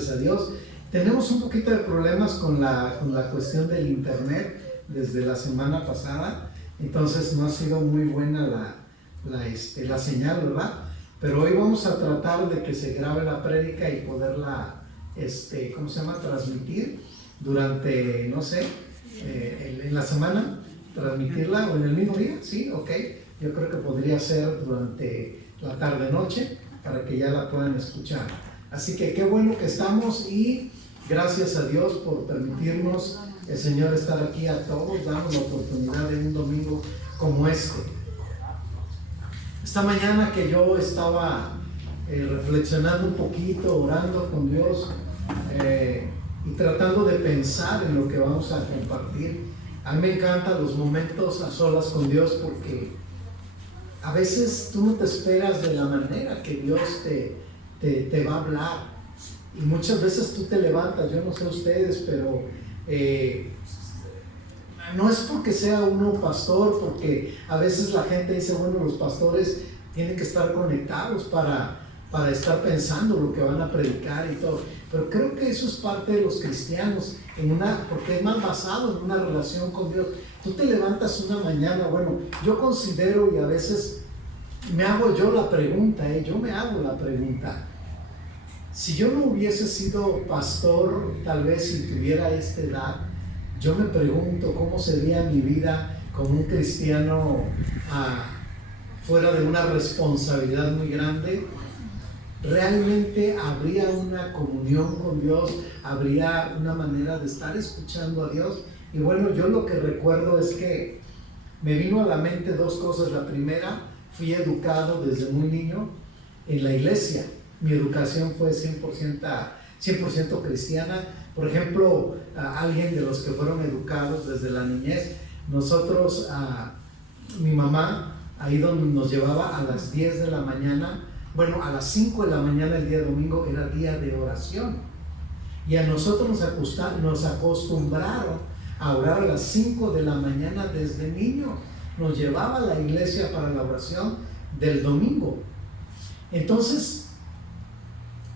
gracias a Dios. Tenemos un poquito de problemas con la cuestión del internet desde la semana pasada, entonces no ha sido muy buena la señal, ¿verdad? Pero hoy vamos a tratar de que se grabe la prédica y poderla, transmitir durante, no sé, en la semana, transmitirla o en el mismo día, ¿sí? Ok, yo creo que podría ser durante la tarde-noche para que ya la puedan escuchar. Así que qué bueno que estamos y gracias a Dios por permitirnos, el Señor, estar aquí a todos, darnos la oportunidad de un domingo como este. Esta mañana que yo estaba reflexionando un poquito, orando con Dios y tratando de pensar en lo que vamos a compartir. A mí me encantan los momentos a solas con Dios porque a veces tú no te esperas de la manera que Dios te va a hablar. Y muchas veces tú te levantas, yo no sé ustedes, pero no es porque sea uno pastor, porque a veces la gente dice, bueno, los pastores tienen que estar conectados para estar pensando lo que van a predicar y todo. Pero creo que eso es parte de los cristianos, porque es más basado en una relación con Dios. Tú te levantas una mañana, bueno, yo considero y a veces me hago yo la pregunta, yo me hago la pregunta. Si yo no hubiese sido pastor, tal vez si tuviera esta edad, yo me pregunto cómo sería mi vida como un cristiano fuera de una responsabilidad muy grande. ¿Realmente habría una comunión con Dios? ¿Habría una manera de estar escuchando a Dios? Y bueno, yo lo que recuerdo es que me vino a la mente dos cosas. La primera, fui educado desde muy niño en la iglesia. Mi educación fue 100% cristiana. Por ejemplo, alguien de los que fueron educados desde la niñez, nosotros, mi mamá, ahí donde nos llevaba a las 10 de la mañana, bueno, a las 5 de la mañana el día domingo era día de oración. Y a nosotros nos acostumbraron a orar a las 5 de la mañana desde niño. Nos llevaba a la iglesia para la oración del domingo. Entonces,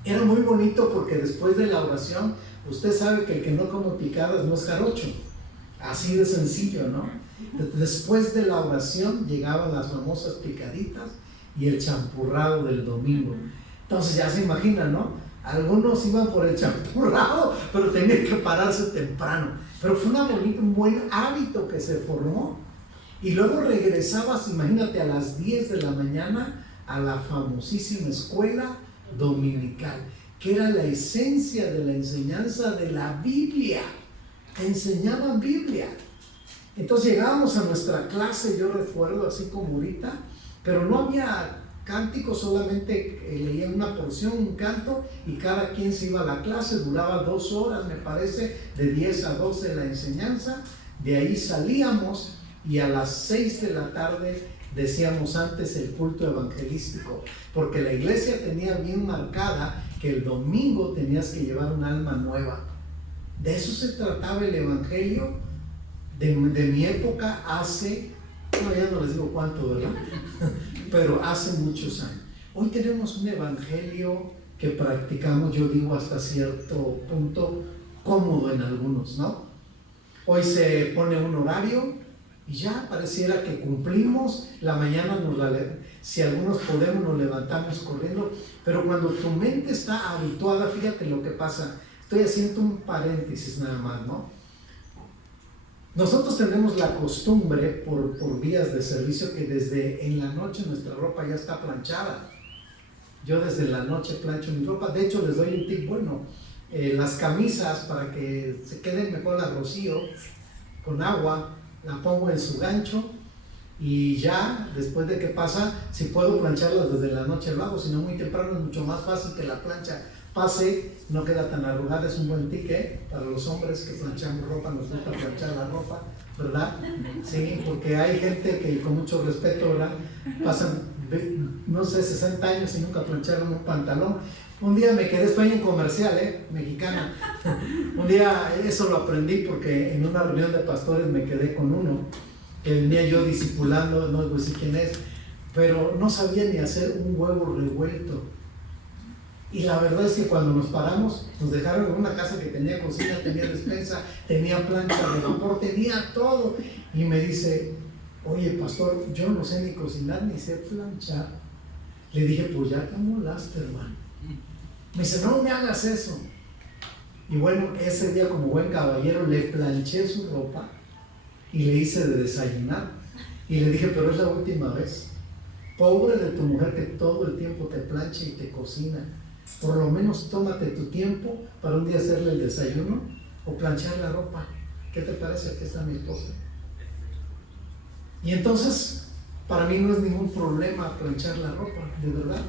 era muy bonito porque después de la oración, usted sabe que el que no come picadas no es jarocho. Así de sencillo, ¿no? Después de la oración llegaban las famosas picaditas y el champurrado del domingo. Entonces ya se imaginan, ¿no? Algunos iban por el champurrado, pero tenían que pararse temprano. Pero fue un buen hábito que se formó. Y luego regresabas, imagínate, a las 10 de la mañana a la famosísima escuela dominical, que era la esencia de la enseñanza de la Biblia. Enseñaban Biblia. Entonces llegábamos a nuestra clase, yo recuerdo así como ahorita, pero no había cánticos, solamente leían una porción, un canto, y cada quien se iba a la clase. Duraba 2 horas, me parece, de 10 a 12 la enseñanza. De ahí salíamos y a las 6 de la tarde decíamos antes el culto evangelístico, porque la iglesia tenía bien marcada que el domingo tenías que llevar un alma nueva. De eso se trataba el evangelio de mi época hace, no, ya no les digo cuánto, ¿verdad? Pero hace muchos años. Hoy tenemos un evangelio que practicamos, yo digo, hasta cierto punto cómodo en algunos, ¿no? Hoy se pone un horario y ya pareciera que cumplimos. La mañana si algunos podemos nos levantamos corriendo, pero cuando tu mente está habituada, fíjate lo que pasa. Estoy haciendo un paréntesis nada más, ¿no? Nosotros tenemos la costumbre por vías de servicio que desde en la noche nuestra ropa ya está planchada. Yo desde la noche plancho mi ropa. De hecho, les doy un tip bueno. Las camisas, para que se queden mejor, las rocío con agua, la pongo en su gancho y ya después de que pasa, si puedo plancharlas desde la noche lo hago, si no muy temprano es mucho más fácil que la plancha pase, no queda tan arrugada. Es un buen ticket para los hombres que planchamos ropa, nos gusta planchar la ropa, ¿verdad? Sí, porque hay gente que con mucho respeto, ¿verdad? Pasan, no sé, 60 años y nunca plancharon un pantalón. Un día me quedé, estoy en comercial, mexicana. Un día eso lo aprendí porque en una reunión de pastores me quedé con uno que venía yo discipulando, no sé quién es, pero no sabía ni hacer un huevo revuelto. Y la verdad es que cuando nos paramos, nos dejaron en una casa que tenía cocina, tenía despensa, tenía plancha de vapor, tenía todo. Y me dice, oye pastor, yo no sé ni cocinar ni sé planchar. Le dije, pues ya te amolaste, hermano. Me dice, no me hagas eso. Y bueno, ese día como buen caballero le planché su ropa y le hice de desayunar. Y le dije, pero es la última vez. Pobre de tu mujer que todo el tiempo te plancha y te cocina. Por lo menos tómate tu tiempo para un día hacerle el desayuno o planchar la ropa. ¿Qué te parece? Aquí está mi esposa. Y entonces, para mí no es ningún problema planchar la ropa, de verdad,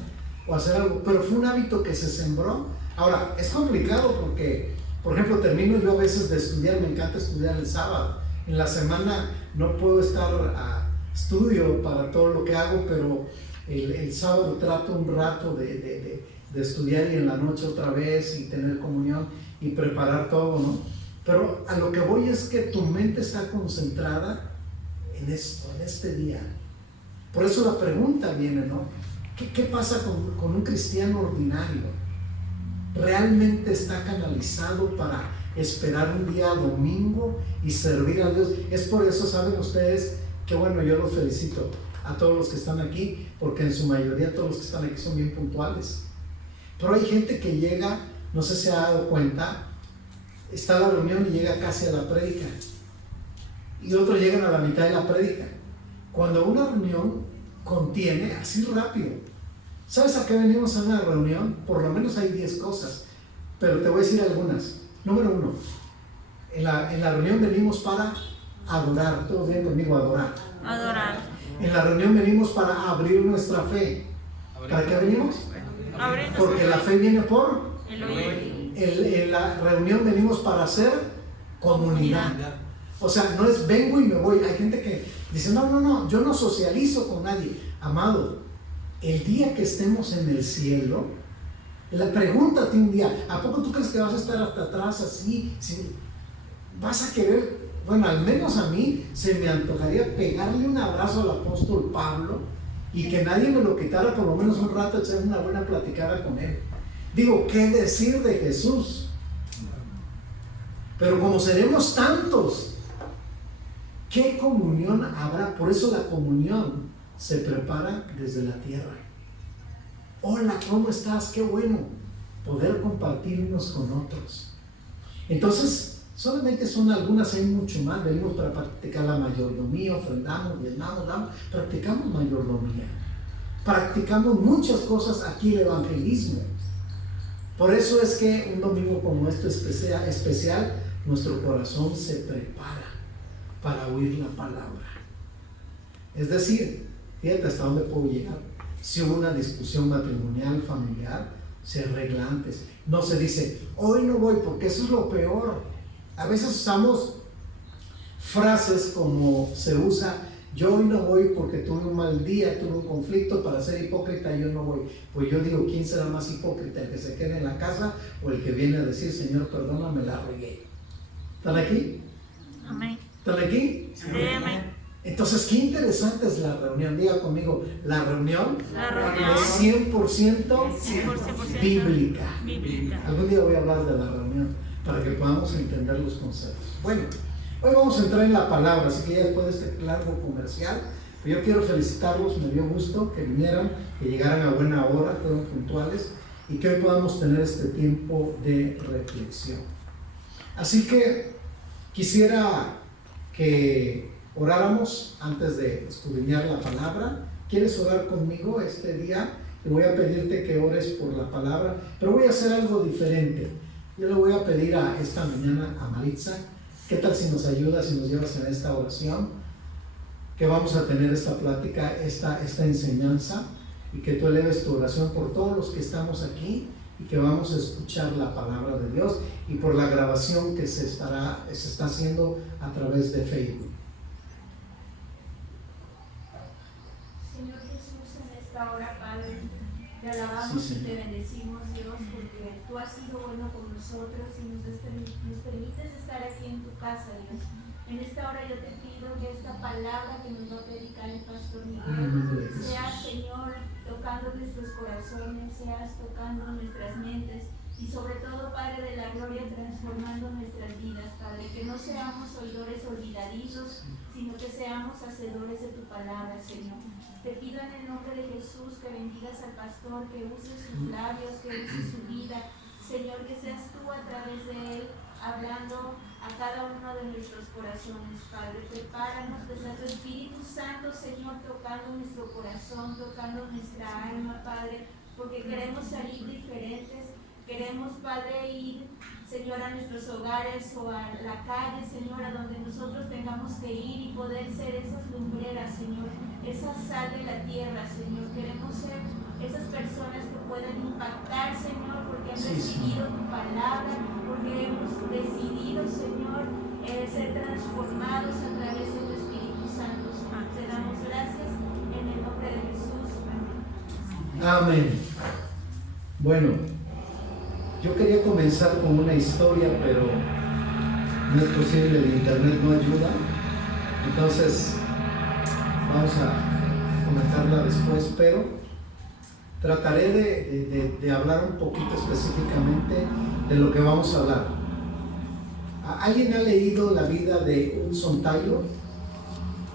o hacer algo. Pero fue un hábito que se sembró. Ahora, es complicado porque, por ejemplo, termino yo a veces de estudiar, me encanta estudiar el sábado. En la semana no puedo estar a estudio para todo lo que hago, pero el sábado trato un rato de estudiar y en la noche otra vez y tener comunión y preparar todo, ¿no? Pero a lo que voy es que tu mente está concentrada en esto, en este día. Por eso la pregunta viene, ¿no? ¿Qué pasa con un cristiano ordinario? ¿Realmente está canalizado para esperar un día domingo y servir a Dios? Es por eso, saben ustedes, que bueno, yo los felicito a todos los que están aquí, porque en su mayoría todos los que están aquí son bien puntuales. Pero hay gente que llega, no sé si se ha dado cuenta, está la reunión y llega casi a la prédica. Y otros llegan a la mitad de la prédica. Cuando una reunión contiene, así rápido, ¿sabes a qué venimos a una reunión? Por lo menos hay 10 cosas, pero te voy a decir algunas. Número 1, en la reunión venimos para adorar. Todos bien conmigo, adorar. Adorar. En la reunión venimos para abrir nuestra fe. ¿Para qué venimos? Porque la fe viene por el oír. En la reunión venimos para hacer comunidad. O sea, no es vengo y me voy. Hay gente que dice, no, yo no socializo con nadie. Amado, el día que estemos en el cielo, pregúntate un día, ¿a poco tú crees que vas a estar hasta atrás así? Vas a querer, bueno, al menos a mí se me antojaría pegarle un abrazo al apóstol Pablo y que nadie me lo quitara por lo menos un rato, echar una buena platicada con él. Digo, ¿qué decir de Jesús? Pero como seremos tantos, ¿qué comunión habrá? Por eso la comunión se prepara desde la tierra. Hola, ¿cómo estás? Qué bueno poder compartir unos con otros. Entonces, solamente son algunas, hay mucho más. Venimos para practicar la mayordomía, ofrendamos, diezmamos, damos, practicamos mayordomía. Practicamos muchas cosas aquí, el evangelismo. Por eso es que un domingo como este especial, nuestro corazón se prepara para oír la palabra. Es decir, fíjate hasta dónde puedo llegar. Si hubo una discusión matrimonial, familiar, se arregla antes. No se dice, hoy no voy, porque eso es lo peor. A veces usamos frases como se usa, yo hoy no voy porque tuve un mal día, tuve un conflicto, para ser hipócrita yo no voy. Pues yo digo, ¿quién será más hipócrita? ¿El que se quede en la casa o el que viene a decir, Señor, perdóname, la regué? ¿Están aquí? Amén. ¿Están aquí? Sí, amén. Entonces, qué interesante es la reunión. Diga conmigo, la reunión es 100% bíblica. Algún día voy a hablar de la reunión para que podamos entender los conceptos. Bueno, hoy vamos a entrar en la palabra, así que ya después de este largo comercial, yo quiero felicitarlos, me dio gusto que vinieran, que llegaran a buena hora, fueron puntuales y que hoy podamos tener este tiempo de reflexión. Así que quisiera que oráramos antes de escudriñar la palabra. ¿Quieres orar conmigo este día? Te voy a pedirte que ores por la palabra, pero voy a hacer algo diferente. Yo le voy a pedir a esta mañana a Maritza, ¿qué tal si nos ayudas y nos llevas en esta oración? Que vamos a tener esta plática, esta enseñanza, y que tú eleves tu oración por todos los que estamos aquí y que vamos a escuchar la palabra de Dios y por la grabación que se está haciendo a través de Facebook. Señor Jesús, en esta hora, Padre, te alabamos y te bendecimos, Dios, porque tú has sido bueno con nosotros y nos permites estar aquí en tu casa, Dios. En esta hora yo te pido que esta palabra que nos va a predicar el pastor Miguel sea, Señor, tocando nuestros corazones, seas tocando nuestras mentes y sobre todo, Padre de la gloria, transformando nuestras vidas, Padre, que no seamos oidores olvidadizos, sino que seamos hacedores de tu palabra, Señor. Te pido en el nombre de Jesús que bendigas al pastor, que uses sus labios, que uses su vida, Señor, que seas tú a través de él hablando a cada uno de nuestros corazones, Padre. Prepáranos, que sea tu Espíritu Santo, Señor, tocando nuestro corazón, tocando nuestra alma, Padre, porque queremos salir diferentes. Queremos, Padre, ir, Señor, a nuestros hogares o a la calle, Señor, a donde nosotros tengamos que ir y poder ser esas lumbreras, Señor, esa sal de la tierra, Señor. Queremos ser esas personas que pueden impactar, Señor, porque han recibido tu palabra, porque hemos decidido, Señor, ser transformados a través de tu Espíritu Santo, Señor. Te damos gracias en el nombre de Jesús. Amén. Amén. Bueno, yo quería comenzar con una historia, pero no es posible, el internet no ayuda. Entonces, vamos a comentarla después, pero trataré de hablar un poquito específicamente de lo que vamos a hablar. ¿Alguien ha leído la vida de Hudson Taylor?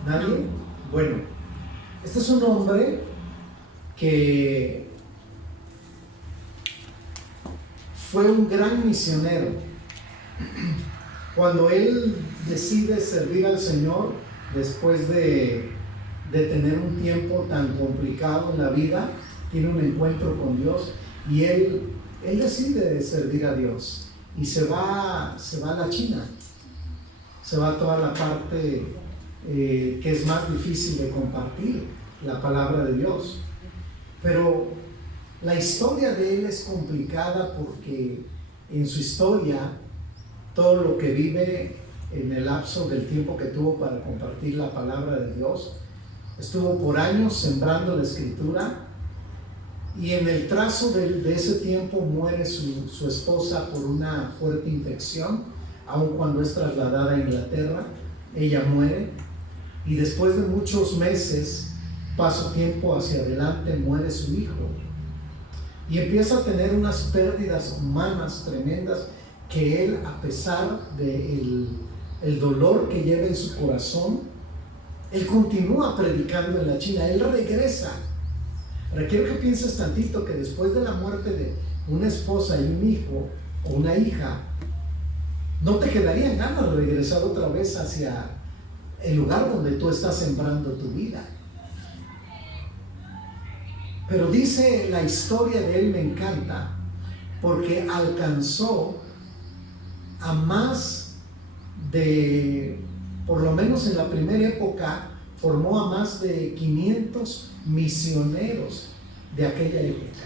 ¿Nadie? Bueno, este es un hombre que fue un gran misionero. Cuando él decide servir al Señor, después de tener un tiempo tan complicado en la vida, tiene un encuentro con Dios y él decide servir a Dios y se va a la China, se va a toda la parte que es más difícil de compartir la palabra de Dios. Pero la historia de él es complicada porque en su historia, todo lo que vive en el lapso del tiempo que tuvo para compartir la palabra de Dios, estuvo por años sembrando la escritura y en el trazo de ese tiempo muere su esposa por una fuerte infección, aun cuando es trasladada a Inglaterra, ella muere y después de muchos meses, paso tiempo hacia adelante, muere su hijo. Y empieza a tener unas pérdidas humanas tremendas que él, a pesar del dolor que lleva en su corazón, él continúa predicando en la China, él regresa. Ahora quiero que pienses tantito que después de la muerte de una esposa y un hijo o una hija, no te quedarían ganas de regresar otra vez hacia el lugar donde tú estás sembrando tu vida. Pero dice la historia de él, me encanta, porque alcanzó a más de, por lo menos en la primera época, formó a más de 500 misioneros de aquella época,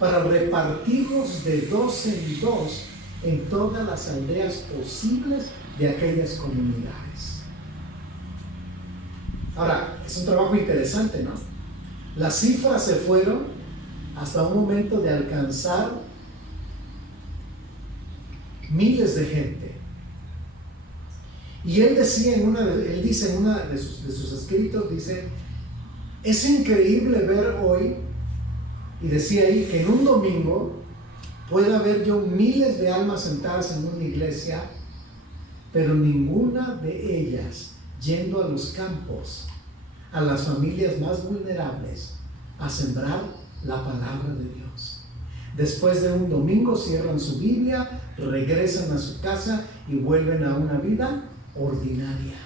para repartirlos de 2 en 2 en todas las aldeas posibles de aquellas comunidades. Ahora, es un trabajo interesante, ¿no? Las cifras se fueron hasta un momento de alcanzar miles de gente. Y él dice en uno de sus escritos, dice, es increíble ver hoy, y decía ahí, que en un domingo puede haber yo miles de almas sentadas en una iglesia, pero ninguna de ellas yendo a los campos, a las familias más vulnerables, a sembrar la palabra de Dios. Después de un domingo cierran su Biblia, regresan a su casa y vuelven a una vida ordinaria.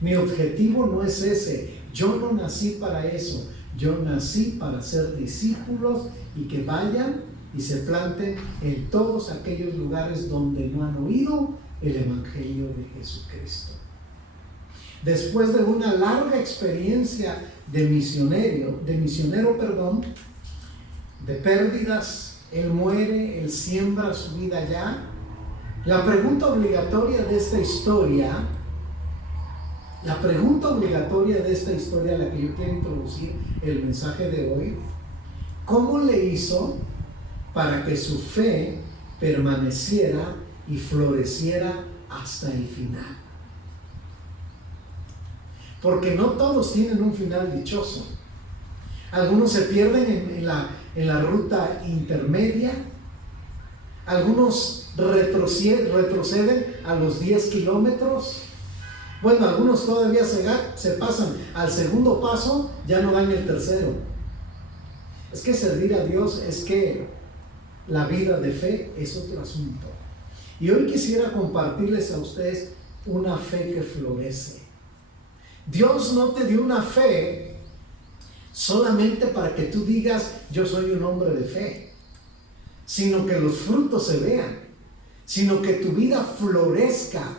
Mi objetivo no es ese. Yo no nací para eso. Yo nací para ser discípulos y que vayan y se planten en todos aquellos lugares donde no han oído el Evangelio de Jesucristo. Después de una larga experiencia de misionero, de pérdidas, él muere, él siembra su vida allá. La pregunta obligatoria de esta historia, a la que yo quiero introducir el mensaje de hoy, ¿cómo le hizo para que su fe permaneciera y floreciera hasta el final? Porque no todos tienen un final dichoso. Algunos se pierden en la ruta intermedia. Algunos retroceden a los 10 kilómetros. Bueno, algunos todavía se pasan al segundo paso, ya no dan el tercero. Es que servir a Dios, es que la vida de fe es otro asunto. Y hoy quisiera compartirles a ustedes una fe que florece. Dios no te dio una fe solamente para que tú digas, yo soy un hombre de fe, sino que los frutos se vean, sino que tu vida florezca.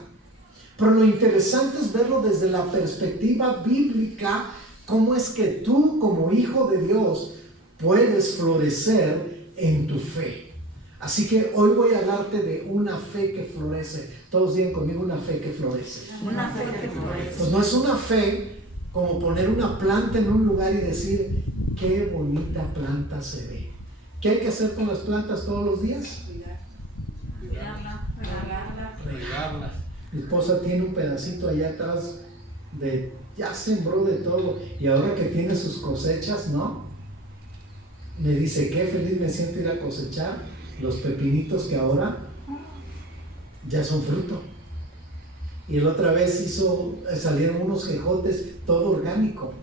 Pero lo interesante es verlo desde la perspectiva bíblica, cómo es que tú como hijo de Dios puedes florecer en tu fe. Así que hoy voy a hablarte de una fe que florece. Todos digan conmigo, una fe que florece. Una fe que florece. Pues no es una fe como poner una planta en un lugar y decir, qué bonita planta se ve. ¿Qué hay que hacer con las plantas todos los días? Regarla. Mi esposa tiene un pedacito allá atrás ya sembró de todo, y ahora que tiene sus cosechas, ¿no? Me dice, qué feliz me siento ir a cosechar los pepinitos que ahora ya son fruto. Y la otra vez salieron unos jejotes, todo orgánico.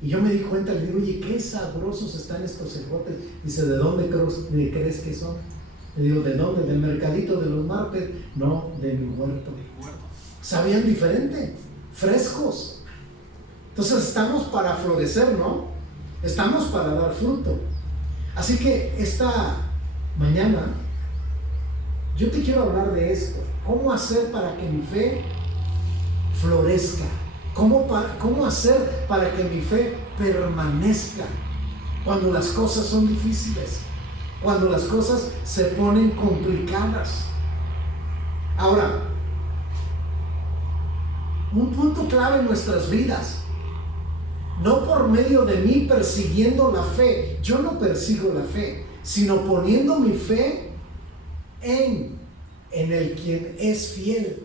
Y yo me di cuenta, le digo, oye, qué sabrosos están estos jejotes. Dice, ¿de dónde crees que son? Le digo, ¿de dónde? ¿Del mercadito de los martes? No, de mi huerto. Sabían diferente, frescos. Entonces estamos para florecer, ¿no? Estamos para dar fruto. Así que esta mañana yo te quiero hablar de esto. ¿Cómo hacer para que mi fe florezca? ¿Cómo hacer para que mi fe permanezca cuando las cosas son difíciles? Cuando las cosas se ponen complicadas. Ahora, un punto clave en nuestras vidas, no por medio de mí persiguiendo la fe, yo no persigo la fe, sino poniendo mi fe en el quien es fiel.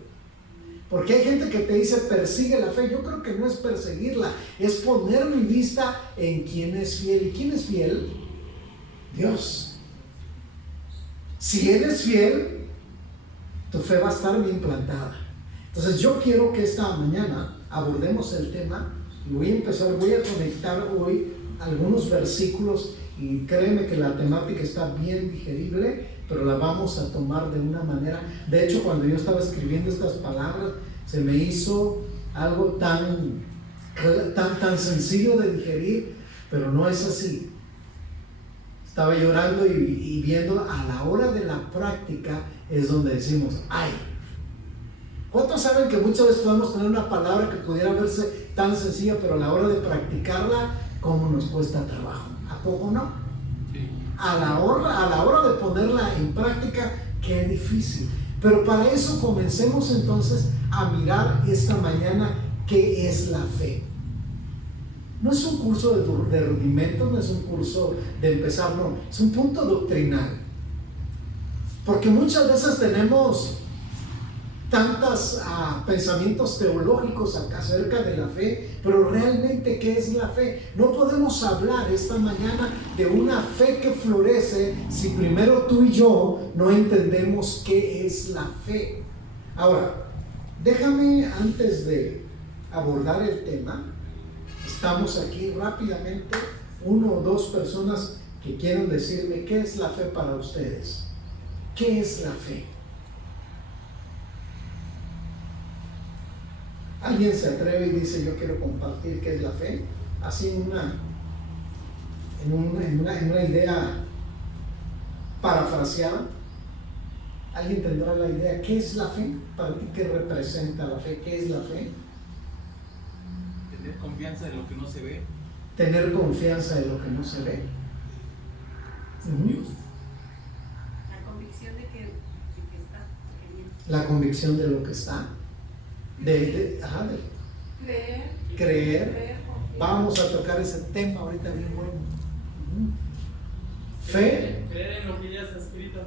Porque hay gente que te dice persigue la fe. Yo creo que no es perseguirla, es poner mi vista en quien es fiel. ¿Y quién es fiel? Dios. Si Él es fiel, tu fe va a estar bien plantada. Entonces yo quiero que esta mañana abordemos el tema y voy a conectar hoy algunos versículos, y créeme que la temática está bien digerible, pero la vamos a tomar de una manera. De hecho, cuando yo estaba escribiendo estas palabras, se me hizo algo tan sencillo de digerir, pero no es así. Estaba llorando y viendo, a la hora de la práctica es donde decimos, ¡ay! ¿Cuántos saben que muchas veces podemos tener una palabra que pudiera verse tan sencilla, pero a la hora de practicarla, cómo nos cuesta trabajo? ¿A poco no? Sí. A la hora de ponerla en práctica, qué difícil. Pero para eso comencemos entonces a mirar esta mañana qué es la fe. No es un curso de rudimentos, no es un curso de empezar, no, es un punto doctrinal. Porque muchas veces tenemos tantos pensamientos teológicos acerca de la fe, pero realmente ¿qué es la fe? No podemos hablar esta mañana de una fe que florece si primero tú y yo no entendemos qué es la fe. Ahora, déjame, antes de abordar el tema, estamos aquí rápidamente, 1 o 2 personas que quieren decirme qué es la fe para ustedes. ¿Qué es la fe? ¿Alguien se atreve y dice, yo quiero compartir qué es la fe? Así en una idea parafraseada. ¿Alguien tendrá la idea? ¿Qué es la fe? Para ti, ¿qué representa la fe? ¿Qué es la fe? Tener confianza en lo que no se ve. Tener confianza en lo que no se ve. Dios. La convicción de que está bien. La convicción de lo que está. Creer. Vamos a tocar ese tema ahorita bien bueno. Fe. Creer en lo que ya está escrito.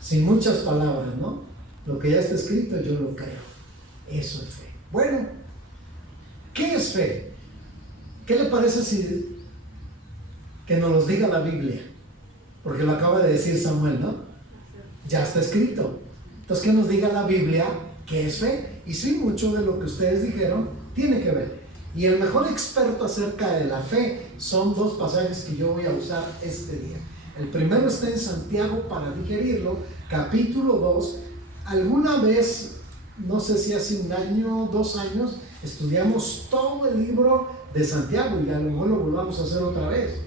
Sin muchas palabras, ¿no? Lo que ya está escrito, yo lo creo. Eso es fe. Bueno, ¿qué es fe? ¿Qué le parece si Que nos los diga la Biblia, porque lo acaba de decir Samuel, ¿no? Ya está escrito. Entonces, que nos diga la Biblia qué es fe. Y sí, mucho de lo que ustedes dijeron tiene que ver. Y el mejor experto acerca de la fe son dos pasajes que yo voy a usar este día. El primero está en Santiago para digerirlo, capítulo 2. Alguna vez, no sé si hace 1 año, 2 años, estudiamos todo el libro de Santiago y a lo mejor lo volvamos a hacer otra vez.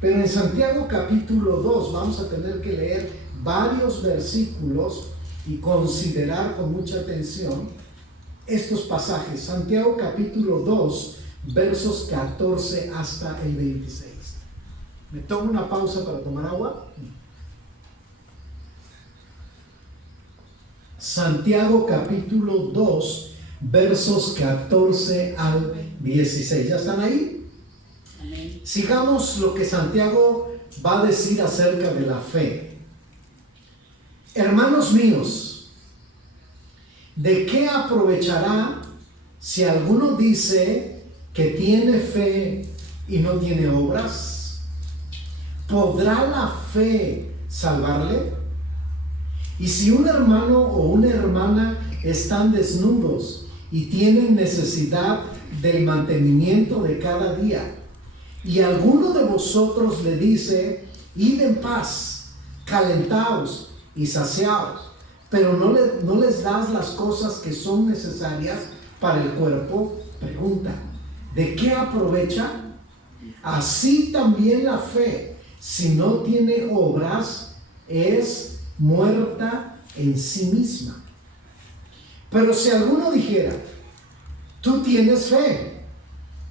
Pero en Santiago capítulo 2 vamos a tener que leer varios versículos y considerar con mucha atención estos pasajes. Santiago capítulo 2, versos 14 hasta el 26. ¿Me tomo una pausa para tomar agua? Santiago capítulo 2, versos 14 al 16. ¿Ya están ahí? Amén. Sigamos lo que Santiago va a decir acerca de la fe. Hermanos míos, ¿de qué aprovechará si alguno dice que tiene fe y no tiene obras? ¿Podrá la fe salvarle? Y si un hermano o una hermana están desnudos y tienen necesidad del mantenimiento de cada día, y alguno de vosotros le dice, id en paz, calentaos y saciaos, pero no les das las cosas que son necesarias para el cuerpo, pregunta, ¿de qué aprovecha? Así también la fe, si no tiene obras, es muerta en sí misma. Pero si alguno dijera, tú tienes fe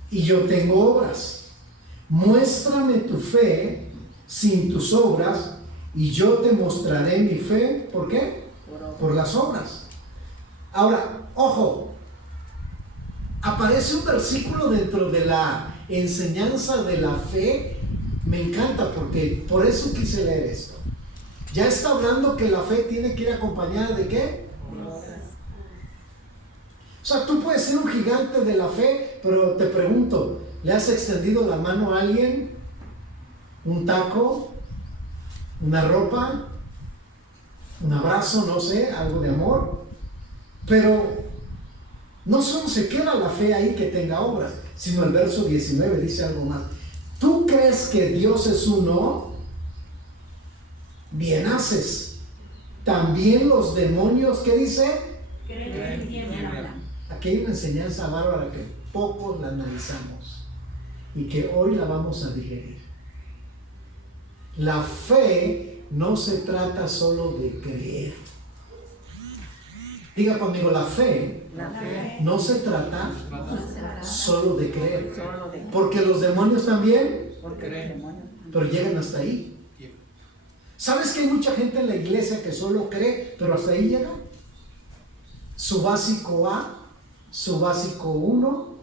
y yo tengo obras, muéstrame tu fe sin tus obras y yo te mostraré mi fe. ¿Por qué? Por las obras. Ahora, ojo, aparece un versículo dentro de la enseñanza de la fe. Me encanta porque por eso quise leer esto. Ya está hablando que la fe tiene que ir acompañada de ¿qué? O sea, tú puedes ser un gigante de la fe, pero te pregunto, ¿le has extendido la mano a alguien? ¿Un taco? ¿Una ropa? ¿Un abrazo? No sé, algo de amor. Pero no solo se queda la fe ahí que tenga obras, sino el verso 19 dice algo más. ¿Tú crees que Dios es uno? Bien haces. También los demonios, ¿qué dice? Creen y tiemblan. Aquí hay una enseñanza bárbara que pocos la analizamos y que hoy la vamos a digerir. La fe no se trata solo de creer. Diga conmigo, la fe no se trata solo de creer. Porque los demonios también, pero llegan hasta ahí. ¿Sabes que hay mucha gente en la iglesia que solo cree, pero hasta ahí llega? Su básico A, su básico 1,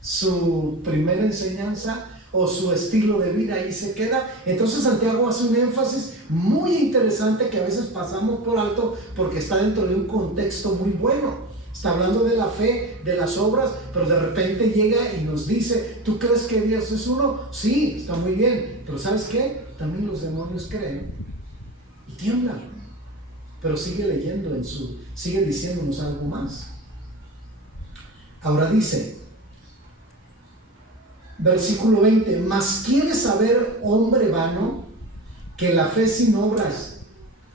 su primera enseñanza o su estilo de vida ahí se queda. Entonces Santiago hace un énfasis muy interesante que a veces pasamos por alto porque está dentro de un contexto muy bueno. Está hablando de la fe, de las obras, pero de repente llega y nos dice, ¿tú crees que Dios es uno? Sí, está muy bien, pero ¿sabes qué? También los demonios creen y tiemblan. Pero sigue leyendo sigue diciéndonos algo más. Ahora dice, versículo 20, mas ¿quieres saber, hombre vano, que la fe sin obras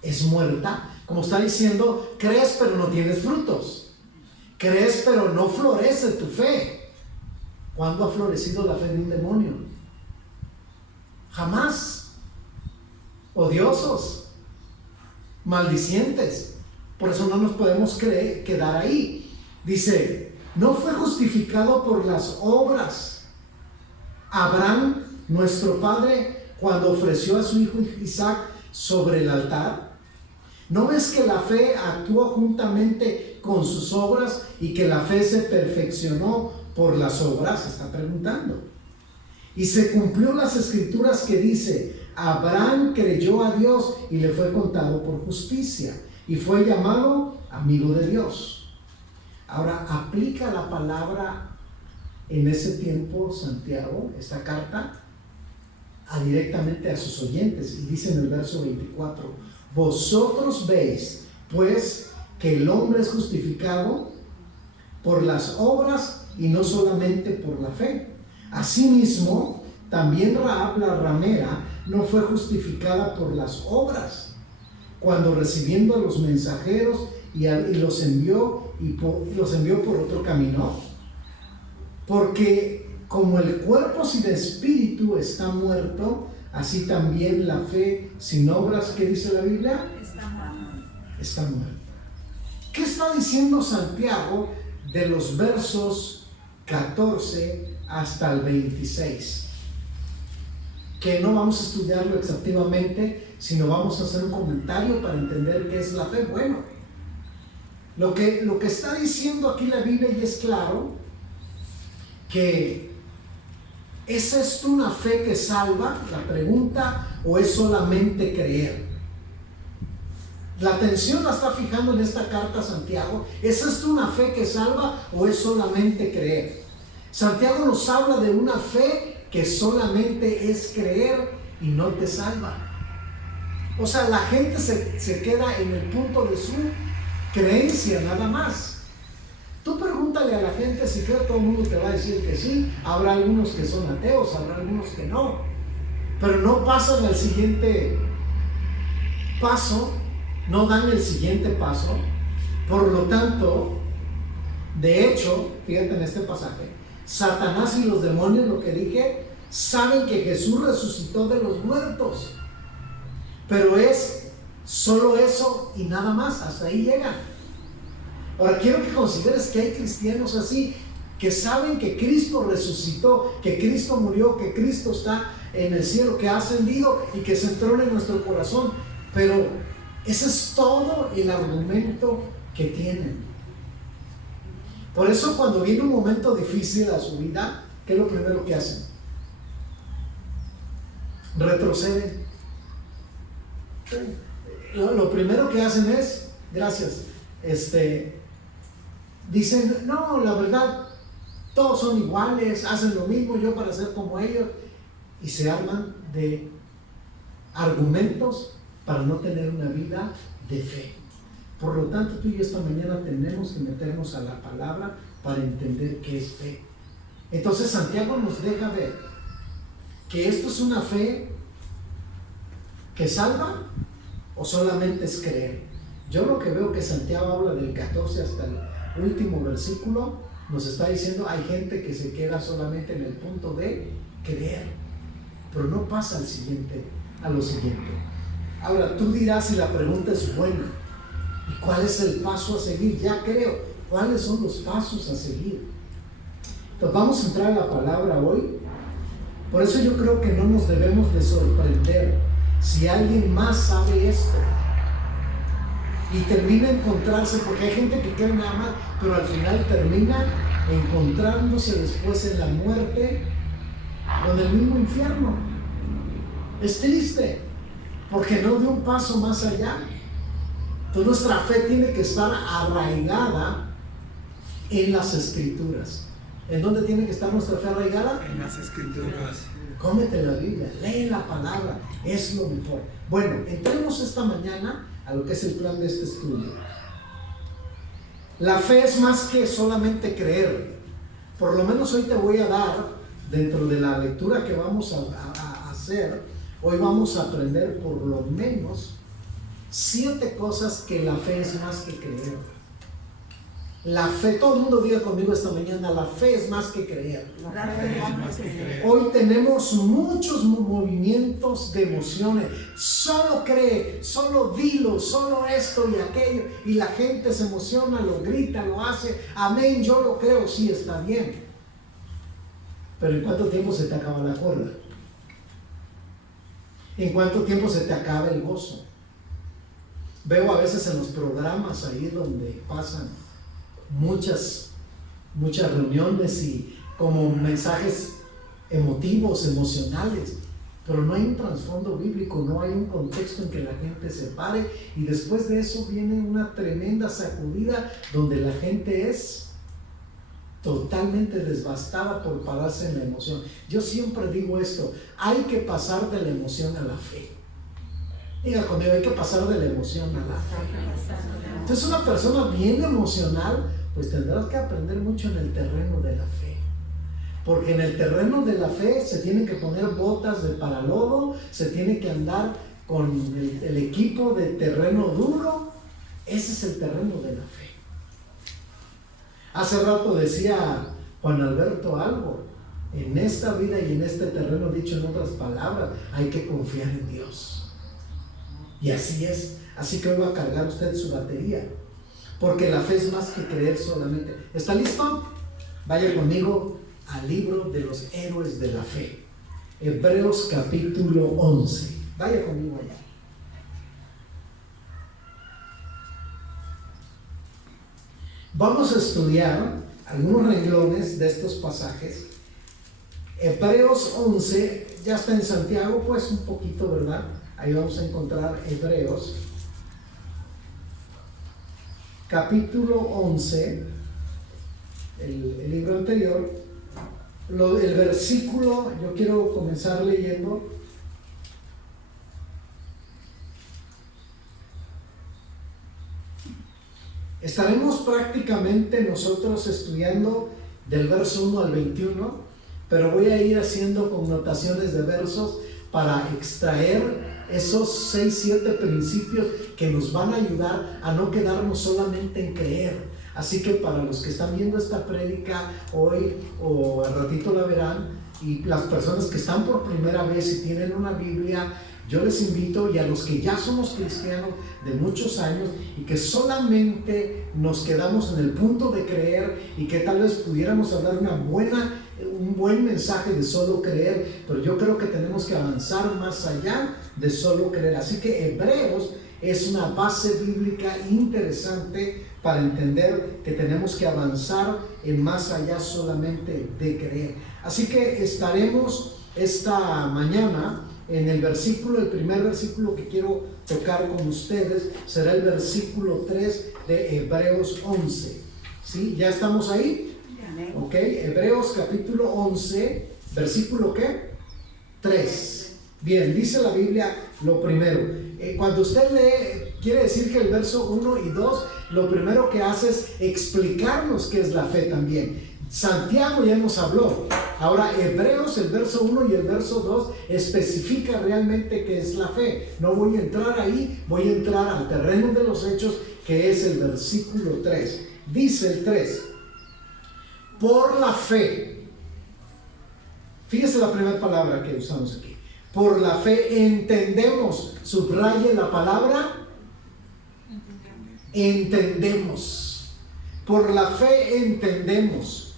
es muerta? Como está diciendo, crees pero no tienes frutos. Crees pero no florece tu fe. ¿Cuándo ha florecido la fe de un demonio? Jamás. Odiosos, maldicientes. Por eso no nos podemos quedar ahí. Dice, no fue justificado por las obras Abraham, nuestro padre, cuando ofreció a su hijo Isaac sobre el altar. ¿No ves que la fe actuó juntamente con sus obras y que la fe se perfeccionó por las obras? Está preguntando. Y se cumplió las escrituras que dice, Abraham creyó a Dios y le fue contado por justicia y fue llamado amigo de Dios. Ahora, aplica la palabra en ese tiempo Santiago, esta carta. directamente a sus oyentes, y dice en el verso 24: vosotros veis pues que el hombre es justificado por las obras y no solamente por la fe. Asimismo, también Rahab la ramera no fue justificada por las obras, cuando recibiendo a los mensajeros y los envió por otro camino, porque como el cuerpo sin espíritu está muerto, así también la fe sin obras, ¿qué dice la Biblia? Está muerta. ¿Qué está diciendo Santiago de los versos 14 hasta el 26? Que no vamos a estudiarlo exhaustivamente, sino vamos a hacer un comentario para entender qué es la fe. Bueno, lo que está diciendo aquí la Biblia, y es claro, que ¿es esto una fe que salva? La pregunta, ¿o es solamente creer? La atención la está fijando en esta carta Santiago. ¿Es esto una fe que salva o es solamente creer? Santiago nos habla de una fe que solamente es creer y no te salva. O sea, la gente se queda en el punto de su creencia nada más. Tú pregúntale a la gente si cree, todo el mundo te va a decir que sí. Habrá algunos que son ateos, habrá algunos que no, pero no pasan al siguiente paso, no dan el siguiente paso. Por lo tanto, de hecho, fíjate en este pasaje, Satanás y los demonios, lo que dije, saben que Jesús resucitó de los muertos, pero es solo eso y nada más, hasta ahí llegan. Ahora quiero que consideres que hay cristianos así, que saben que Cristo resucitó, que Cristo murió, que Cristo está en el cielo, que ha ascendido y que se entrona en nuestro corazón, pero ese es todo el argumento que tienen. Por eso cuando viene un momento difícil a su vida, ¿qué es lo primero que hacen? Retroceden. Lo primero que hacen es, gracias, dicen, no, la verdad, todos son iguales, hacen lo mismo, yo para ser como ellos, y se arman de argumentos para no tener una vida de fe. Por lo tanto, tú y yo esta mañana tenemos que meternos a la palabra para entender qué es fe. Entonces Santiago nos deja ver que esto es una fe que salva o solamente es creer. Yo lo que veo que Santiago habla del 14 hasta el último versículo, nos está diciendo hay gente que se queda solamente en el punto de creer, pero no pasa a lo siguiente. Ahora tú dirás si la pregunta es buena, ¿y cuál es el paso a seguir? Ya creo, ¿cuáles son los pasos a seguir? Entonces vamos a entrar a la palabra hoy. Por eso yo creo que no nos debemos de sorprender si alguien más sabe esto y termina encontrarse, porque hay gente que cree nada más, pero al final termina encontrándose después en la muerte o en el mismo infierno. Es triste, porque no dio un paso más allá. Entonces nuestra fe tiene que estar arraigada en las Escrituras. ¿En dónde tiene que estar nuestra fe arraigada? En las Escrituras. Cómete la Biblia, lee la palabra, es lo mejor. Bueno, entremos esta mañana a lo que es el plan de este estudio. La fe es más que solamente creer. Por lo menos hoy te voy a dar, dentro de la lectura que vamos a hacer, hoy vamos a aprender por lo menos 7 cosas que la fe es más que creer. La fe, todo el mundo diga conmigo esta mañana, la fe es más que creer. Hoy tenemos muchos movimientos de emociones. Solo cree, solo dilo, solo esto y aquello. Y la gente se emociona, lo grita, lo hace. Amén, yo lo creo, sí, está bien. Pero ¿en cuánto tiempo se te acaba la cuerda? ¿En cuánto tiempo se te acaba el gozo? Veo a veces en los programas ahí donde pasan muchas reuniones y como mensajes emotivos, emocionales, pero no hay un trasfondo bíblico, no hay un contexto en que la gente se pare, y después de eso viene una tremenda sacudida donde la gente es totalmente devastada por pararse en la emoción. Yo siempre digo esto, hay que pasar de la emoción a la fe. Diga conmigo, hay que pasar de la emoción a la fe. Entonces una persona bien emocional, pues tendrás que aprender mucho en el terreno de la fe. Porque en el terreno de la fe se tienen que poner botas de paralodo, se tiene que andar con el equipo de terreno duro. Ese es el terreno de la fe. Hace rato decía Juan Alberto algo, en esta vida y en este terreno, dicho en otras palabras, hay que confiar en Dios. Y así es. Así que hoy va a cargar usted su batería, porque la fe es más que creer solamente. ¿Está listo? Vaya conmigo al libro de los héroes de la fe, Hebreos capítulo 11. Vaya conmigo allá. Vamos a estudiar algunos renglones de estos pasajes. Hebreos 11, ya está en Santiago, pues un poquito, ¿verdad? Ahí vamos a encontrar Hebreos capítulo 11, el libro anterior, el versículo, yo quiero comenzar leyendo. Estaremos prácticamente nosotros estudiando del verso 1 al 21, pero voy a ir haciendo connotaciones de versos para extraer esos 6-7 principios que nos van a ayudar a no quedarnos solamente en creer. Así que para los que están viendo esta prédica hoy o al ratito la verán, y las personas que están por primera vez y tienen una Biblia, yo les invito, y a los que ya somos cristianos de muchos años y que solamente nos quedamos en el punto de creer y que tal vez pudiéramos hablar un buen mensaje de solo creer, pero yo creo que tenemos que avanzar más allá de solo creer. Así que Hebreos es una base bíblica interesante para entender que tenemos que avanzar en más allá solamente de creer. Así que estaremos esta mañana en el primer versículo que quiero tocar con ustedes será el versículo 3 de Hebreos 11. ¿Sí? ¿Ya estamos ahí? Ok, Hebreos capítulo 11, versículo ¿qué? 3. Bien, dice la Biblia lo primero. Cuando usted lee, quiere decir que el verso 1 y 2, lo primero que hace es explicarnos qué es la fe también. Santiago ya nos habló. Ahora Hebreos, el verso 1 y el verso 2 especifica realmente qué es la fe. No voy a entrar ahí, voy a entrar al terreno de los hechos, que es el versículo 3. Dice el 3: por la fe. Fíjese la primera palabra que usamos aquí. Por la fe entendemos. Subraye la palabra entendemos. Por la fe entendemos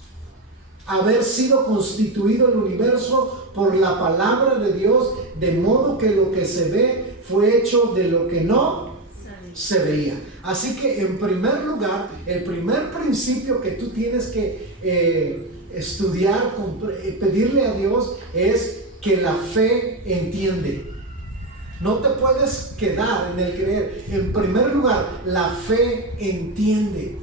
haber sido constituido el universo por la palabra de Dios, de modo que lo que se ve fue hecho de lo que no se veía. Así que en primer lugar, el primer principio que tú tienes que estudiar, pedirle a Dios, es que la fe entiende. No te puedes quedar en el creer. En primer lugar, la fe entiende.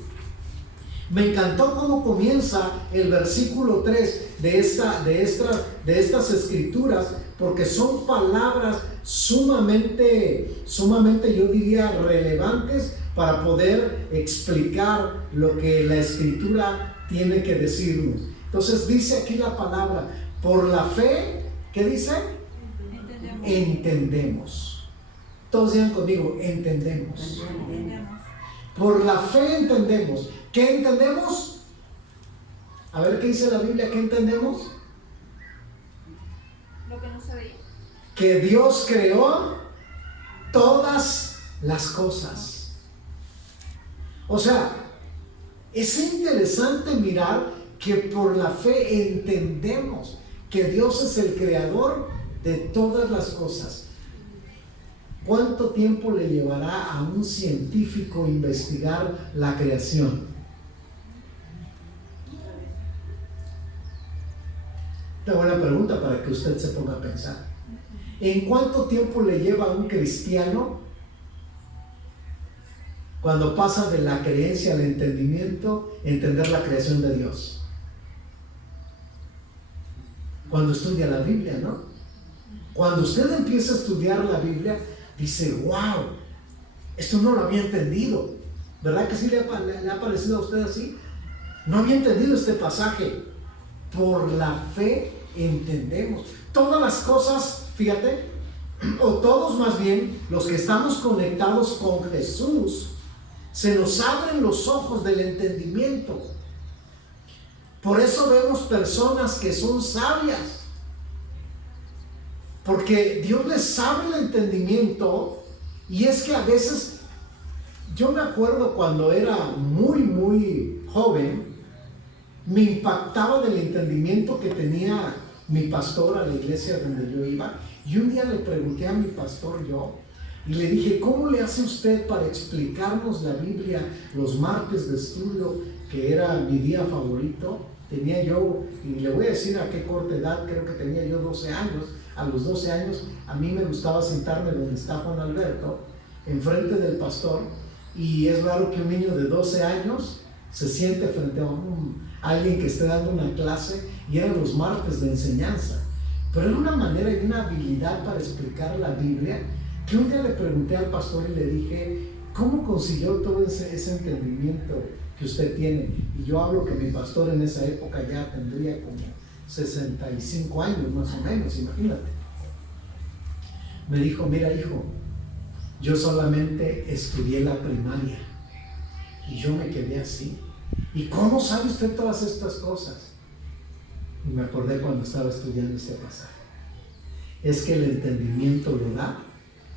Me encantó cómo comienza el versículo 3 de estas escrituras, porque son palabras sumamente, yo diría, relevantes para poder explicar lo que la escritura tiene que decirnos. Entonces dice aquí la palabra, por la fe, ¿qué dice? Entendemos. Todos digan conmigo, entendemos. Por la fe entendemos. ¿Qué entendemos? A ver qué dice la Biblia, ¿qué entendemos? Lo que no se veía. Que Dios creó todas las cosas. O sea, es interesante mirar que por la fe entendemos que Dios es el creador de todas las cosas. ¿Cuánto tiempo le llevará a un científico investigar la creación? Una buena pregunta para que usted se ponga a pensar. ¿En cuánto tiempo le lleva a un cristiano cuando pasa de la creencia al entendimiento, entender la creación de Dios? cuando estudia la Biblia, ¿no? Cuando usted empieza a estudiar la Biblia, dice, wow, esto no lo había entendido. ¿Verdad que sí le ha parecido a usted así? No había entendido este pasaje. Por la fe entendemos. Todas las cosas, fíjate, o todos más bien, los que estamos conectados con Jesús, se nos abren los ojos del entendimiento. Por eso vemos personas que son sabias, porque Dios les abre el entendimiento. Y es que a veces, yo me acuerdo cuando era muy joven, me impactaba del entendimiento que tenía mi pastor a la iglesia donde yo iba. Y un día le pregunté a mi pastor y le dije, ¿cómo le hace usted para explicarnos la Biblia los martes de estudio, que era mi día favorito? Tenía yo, y le voy a decir a qué corta edad, creo que tenía yo 12 años. A los 12 años a mí me gustaba sentarme donde está Juan Alberto, enfrente del pastor, y es raro que un niño de 12 años se siente frente a alguien que esté dando una clase, y eran los martes de enseñanza. Pero era una manera y una habilidad para explicar la Biblia, que un día le pregunté al pastor y le dije, ¿cómo consiguió todo ese entendimiento que usted tiene? Y yo hablo que mi pastor en esa época ya tendría como 65 años más o menos, imagínate. Me dijo, mira hijo, yo solamente estudié la primaria. Y yo me quedé así. ¿Y cómo sabe usted todas estas cosas? Y me acordé cuando estaba estudiando este pasaje. Es que el entendimiento lo da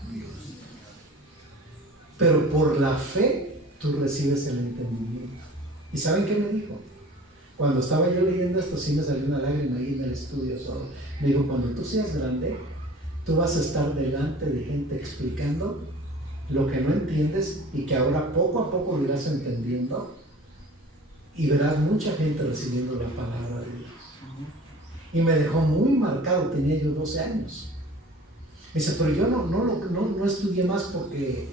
Dios. Pero por la fe tú recibes el entendimiento. ¿Y saben qué me dijo? Cuando estaba yo leyendo esto, sí me salió una lágrima ahí en el estudio solo. Me dijo, cuando tú seas grande, tú vas a estar delante de gente explicando lo que no entiendes y que ahora poco a poco lo irás entendiendo, y verás mucha gente recibiendo la palabra de Dios. Y me dejó muy marcado, tenía yo 12 años. Dice, pero yo no estudié más porque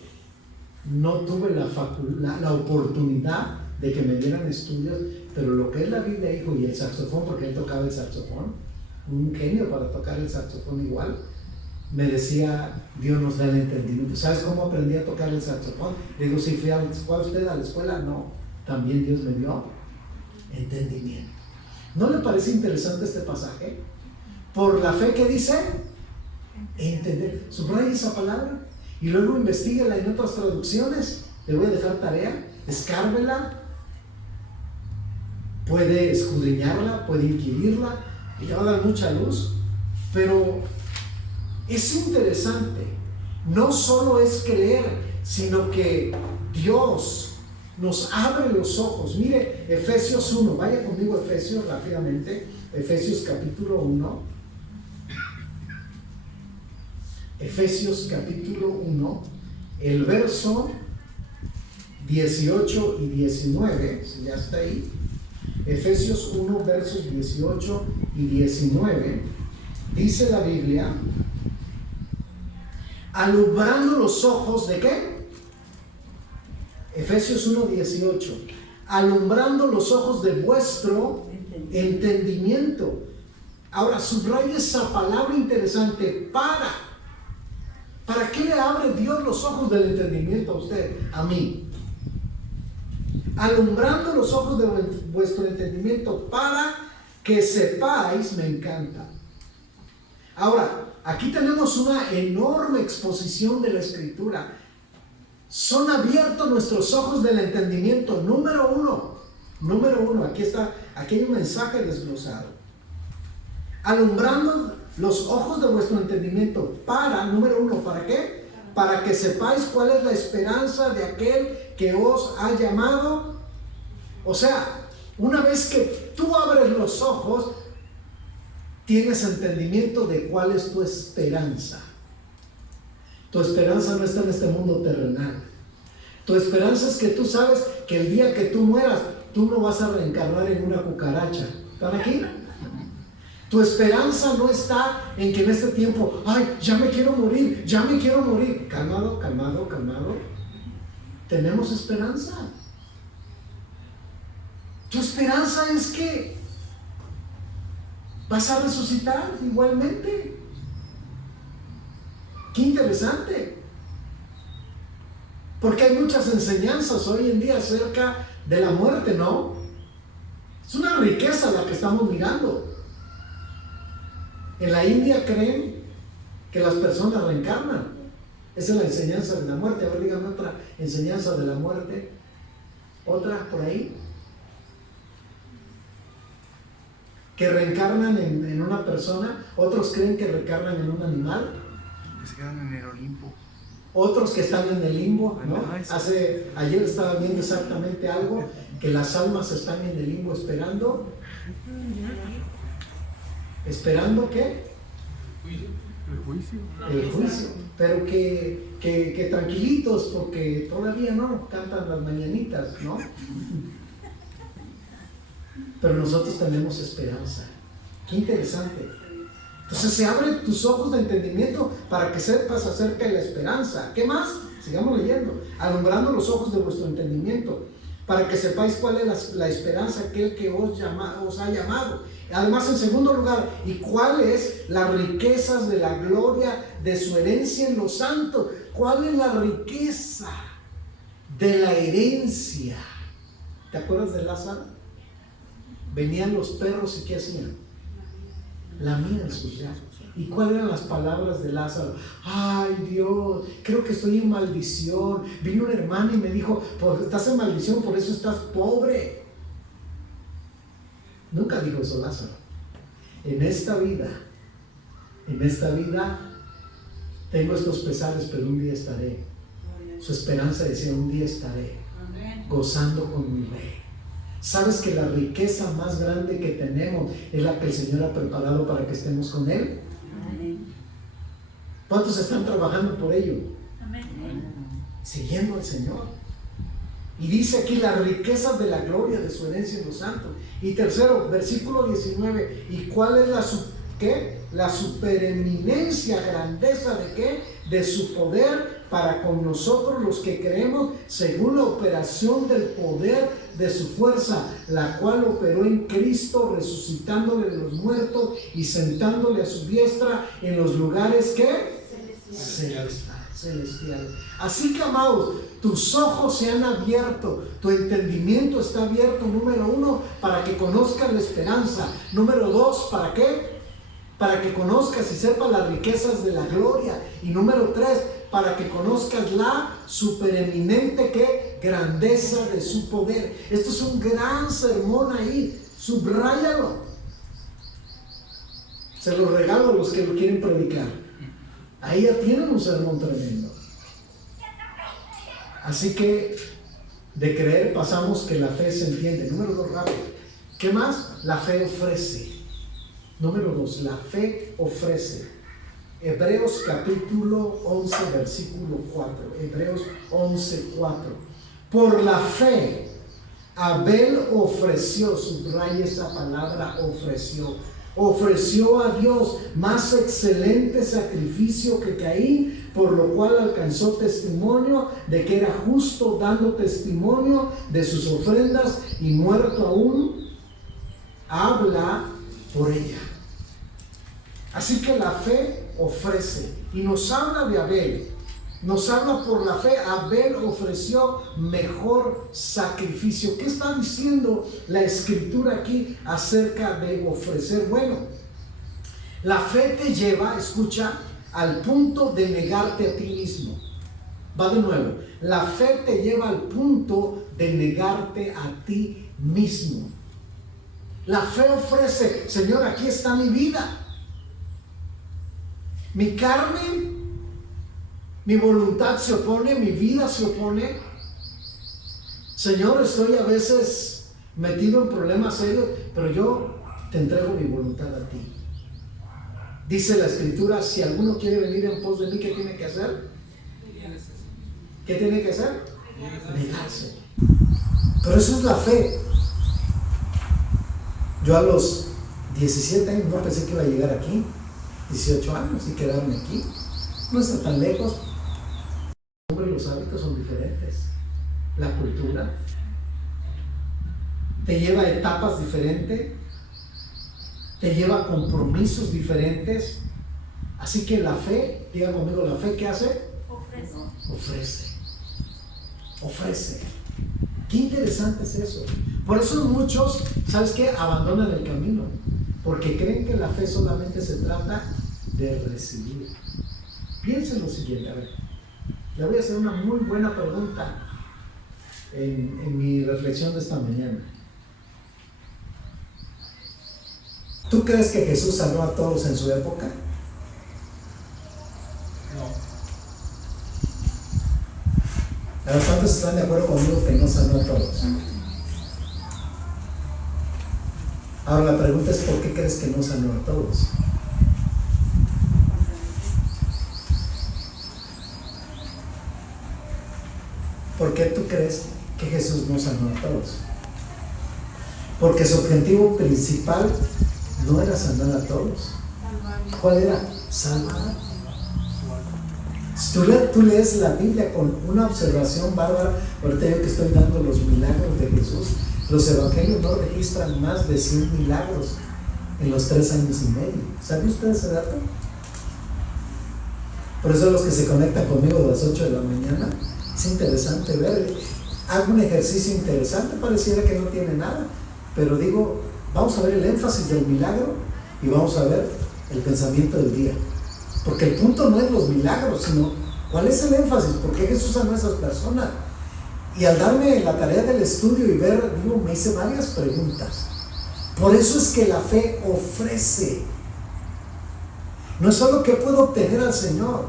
no tuve la oportunidad de que me dieran estudios, pero lo que es la Biblia, hijo, y el saxofón, porque él tocaba el saxofón, un genio para tocar el saxofón igual, me decía, Dios nos da el entendimiento. ¿Sabes cómo aprendí a tocar el saxofón? Le digo, ¿sí fue usted a la escuela? No, también Dios me dio entendimiento. ¿No le parece interesante este pasaje? Por la fe que dice, entender. Subraya esa palabra y luego investíguela en otras traducciones. Le voy a dejar tarea, escárvela, puede escudriñarla, puede inquirirla y le va a dar mucha luz. Pero es interesante, no solo es creer, sino que Dios nos abre los ojos. Mire, Efesios 1, vaya conmigo a Efesios rápidamente, Efesios capítulo 1, Efesios capítulo 1, el verso 18 y 19, si ya está ahí, Efesios 1, versos 18 y 19, dice la Biblia, alumbrando los ojos ¿de qué? Efesios 1, 18, alumbrando los ojos de vuestro entendimiento. Ahora subraya esa palabra interesante, ¿para qué le abre Dios los ojos del entendimiento a usted? A mí. Alumbrando los ojos de vuestro entendimiento para que sepáis, me encanta. Ahora, aquí tenemos una enorme exposición de la Escritura. Son abiertos nuestros ojos del entendimiento. Número uno, aquí hay un mensaje desglosado. Alumbrando los ojos de vuestro entendimiento número uno, ¿para qué? Para que sepáis cuál es la esperanza de aquel que os ha llamado. O sea, una vez que tú abres los ojos, tienes entendimiento de cuál es tu esperanza. Tu esperanza no está en este mundo terrenal. Tu esperanza es que tú sabes que el día que tú mueras, tú no vas a reencarnar en una cucaracha. ¿Están aquí? Tu esperanza no está en que en este tiempo, ay, ya me quiero morir. Calmado. Tenemos esperanza. Tu esperanza es que vas a resucitar igualmente. Qué interesante. Porque hay muchas enseñanzas hoy en día acerca de la muerte, ¿no? Es una riqueza la que estamos mirando. En la India creen que las personas reencarnan. Esa es la enseñanza de la muerte. A ver, díganme otra enseñanza de la muerte. Otra por ahí. Que reencarnan en una persona. Otros creen que reencarnan en un animal. Que se quedan en el Olimpo. Otros que están en el limbo, ¿no? Ayer estaba viendo exactamente algo, que las almas están en el limbo esperando. ¿Esperando qué? El juicio. El juicio. Pero que tranquilitos, porque todavía no cantan las mañanitas, ¿no? Pero nosotros tenemos esperanza. Qué interesante. Entonces se abren tus ojos de entendimiento para que sepas acerca de la esperanza. ¿Qué más? Sigamos leyendo. Alumbrando los ojos de vuestro entendimiento, para que sepáis cuál es la esperanza aquel que os ha llamado. Además, en segundo lugar, ¿y cuáles las riquezas de la gloria de su herencia en los santos? ¿Cuál es la riqueza de la herencia? ¿Te acuerdas de Lázaro? Venían los perros y ¿qué hacían? Lamían sus llagas. ¿Y cuáles eran las palabras de Lázaro? Ay Dios, creo que estoy en maldición. Vino un hermano y me dijo, pues estás en maldición, por eso estás pobre. Nunca dijo eso Lázaro. En esta vida tengo estos pesares, pero un día estaré. Su esperanza decía, un día estaré gozando con mi rey. ¿Sabes que la riqueza más grande que tenemos es la que el Señor ha preparado para que estemos con Él? ¿Cuántos están trabajando por ello? Siguiendo al Señor. Y dice aquí las riquezas de la gloria de su herencia en los santos. Y tercero, versículo 19. ¿Y cuál es la supereminencia, grandeza de qué? De su poder para con nosotros los que creemos, según la operación del poder de su fuerza, la cual operó en Cristo, resucitándole de los muertos y sentándole a su diestra en los lugares que celestiales. Así que, amados, tus ojos se han abierto, tu entendimiento está abierto, número uno, para que conozcas la esperanza. Número dos, ¿para qué? Para que conozcas y sepas las riquezas de la gloria. Y número tres, para que conozcas la supereminente ¿qué? Grandeza de su poder. Esto es un gran sermón ahí, subráyalo. Se lo regalo a los que lo quieren predicar. Ahí ya tienen un sermón tremendo. Así que de creer pasamos que la fe se entiende. Número dos, rápido. ¿Qué más? La fe ofrece. Número 2, la fe ofrece. Hebreos capítulo 11, versículo 4. Hebreos 11, 4. Por la fe, Abel ofreció, subraya esa palabra, ofreció a Dios más excelente sacrificio que Caín, por lo cual alcanzó testimonio de que era justo, dando testimonio de sus ofrendas, y muerto aún, habla por ella. Así que la fe ofrece, y nos habla de Abel, nos habla por la fe. Abel ofreció mejor sacrificio. ¿Qué está diciendo la escritura aquí acerca de ofrecer? Bueno, la fe te lleva, escucha, al punto de negarte a ti mismo. Va de nuevo, la fe te lleva al punto de negarte a ti mismo. La fe ofrece, Señor, aquí está mi vida. Mi carne, mi voluntad se opone, mi vida se opone. Señor, estoy a veces metido en problemas serios, pero yo te entrego mi voluntad a ti. Dice la escritura, si alguno quiere venir en pos de mí, ¿qué tiene que hacer? ¿Qué tiene que hacer? Negarse. Pero eso es la fe. Yo a los 17 años no pensé que iba a llegar aquí. 18 años y quedarme aquí. No está tan lejos. Los hábitos son diferentes. La cultura te lleva a etapas diferentes. te lleva a compromisos diferentes. Así que la fe, digan conmigo, ¿la fe qué hace? Ofrece. Qué interesante es eso. Por eso muchos, ¿sabes qué? Abandonan el camino, porque creen que la fe solamente se trata de recibir. Piensen lo siguiente, a ver, le voy a hacer una muy buena pregunta en mi reflexión de esta mañana. ¿Tú crees que Jesús sanó a todos en su época? A ver, ¿cuántos están de acuerdo conmigo que no sanó a todos? Ahora la pregunta es, ¿por qué crees que no sanó a todos? ¿Por qué tú crees que Jesús no sanó a todos? Porque su objetivo principal no era sanar a todos. ¿Cuál era? Salvar. Si tú lees la Biblia con una observación bárbara, ahorita yo que estoy dando los milagros de Jesús, los evangelios no registran más de 100 milagros en los 3 años y medio. ¿Saben ustedes ese dato? Por eso los que se conectan conmigo a las 8 de la mañana, es interesante ver. Hago un ejercicio interesante, pareciera que no tiene nada, pero digo, vamos a ver el énfasis del milagro y vamos a ver el pensamiento del día. Porque el punto no es los milagros, sino cuál es el énfasis, por qué Jesús sanó a esas personas. Y al darme la tarea del estudio y ver, digo, me hice varias preguntas. Por eso es que la fe ofrece. No es solo qué puedo obtener al Señor.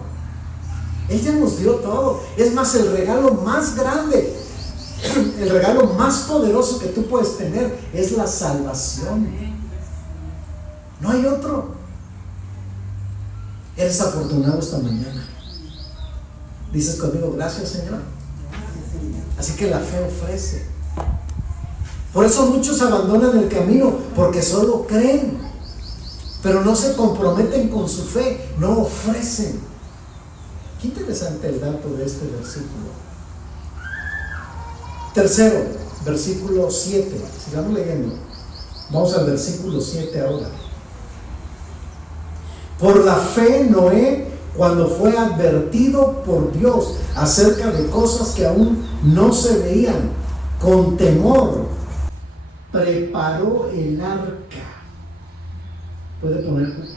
Él ya nos dio todo. Es más, el regalo más grande, el regalo más poderoso que tú puedes tener es la salvación. No hay otro. Eres afortunado esta mañana. Dices conmigo, gracias Señor. Así que la fe ofrece. Por eso muchos abandonan el camino, porque solo creen, pero no se comprometen con su fe, no ofrecen. Qué interesante el dato de este versículo. Tercero, versículo 7. Sigamos leyendo. Vamos al versículo 7 ahora. Por la fe Noé, cuando fue advertido por Dios acerca de cosas que aún no se veían, con temor preparó el arca.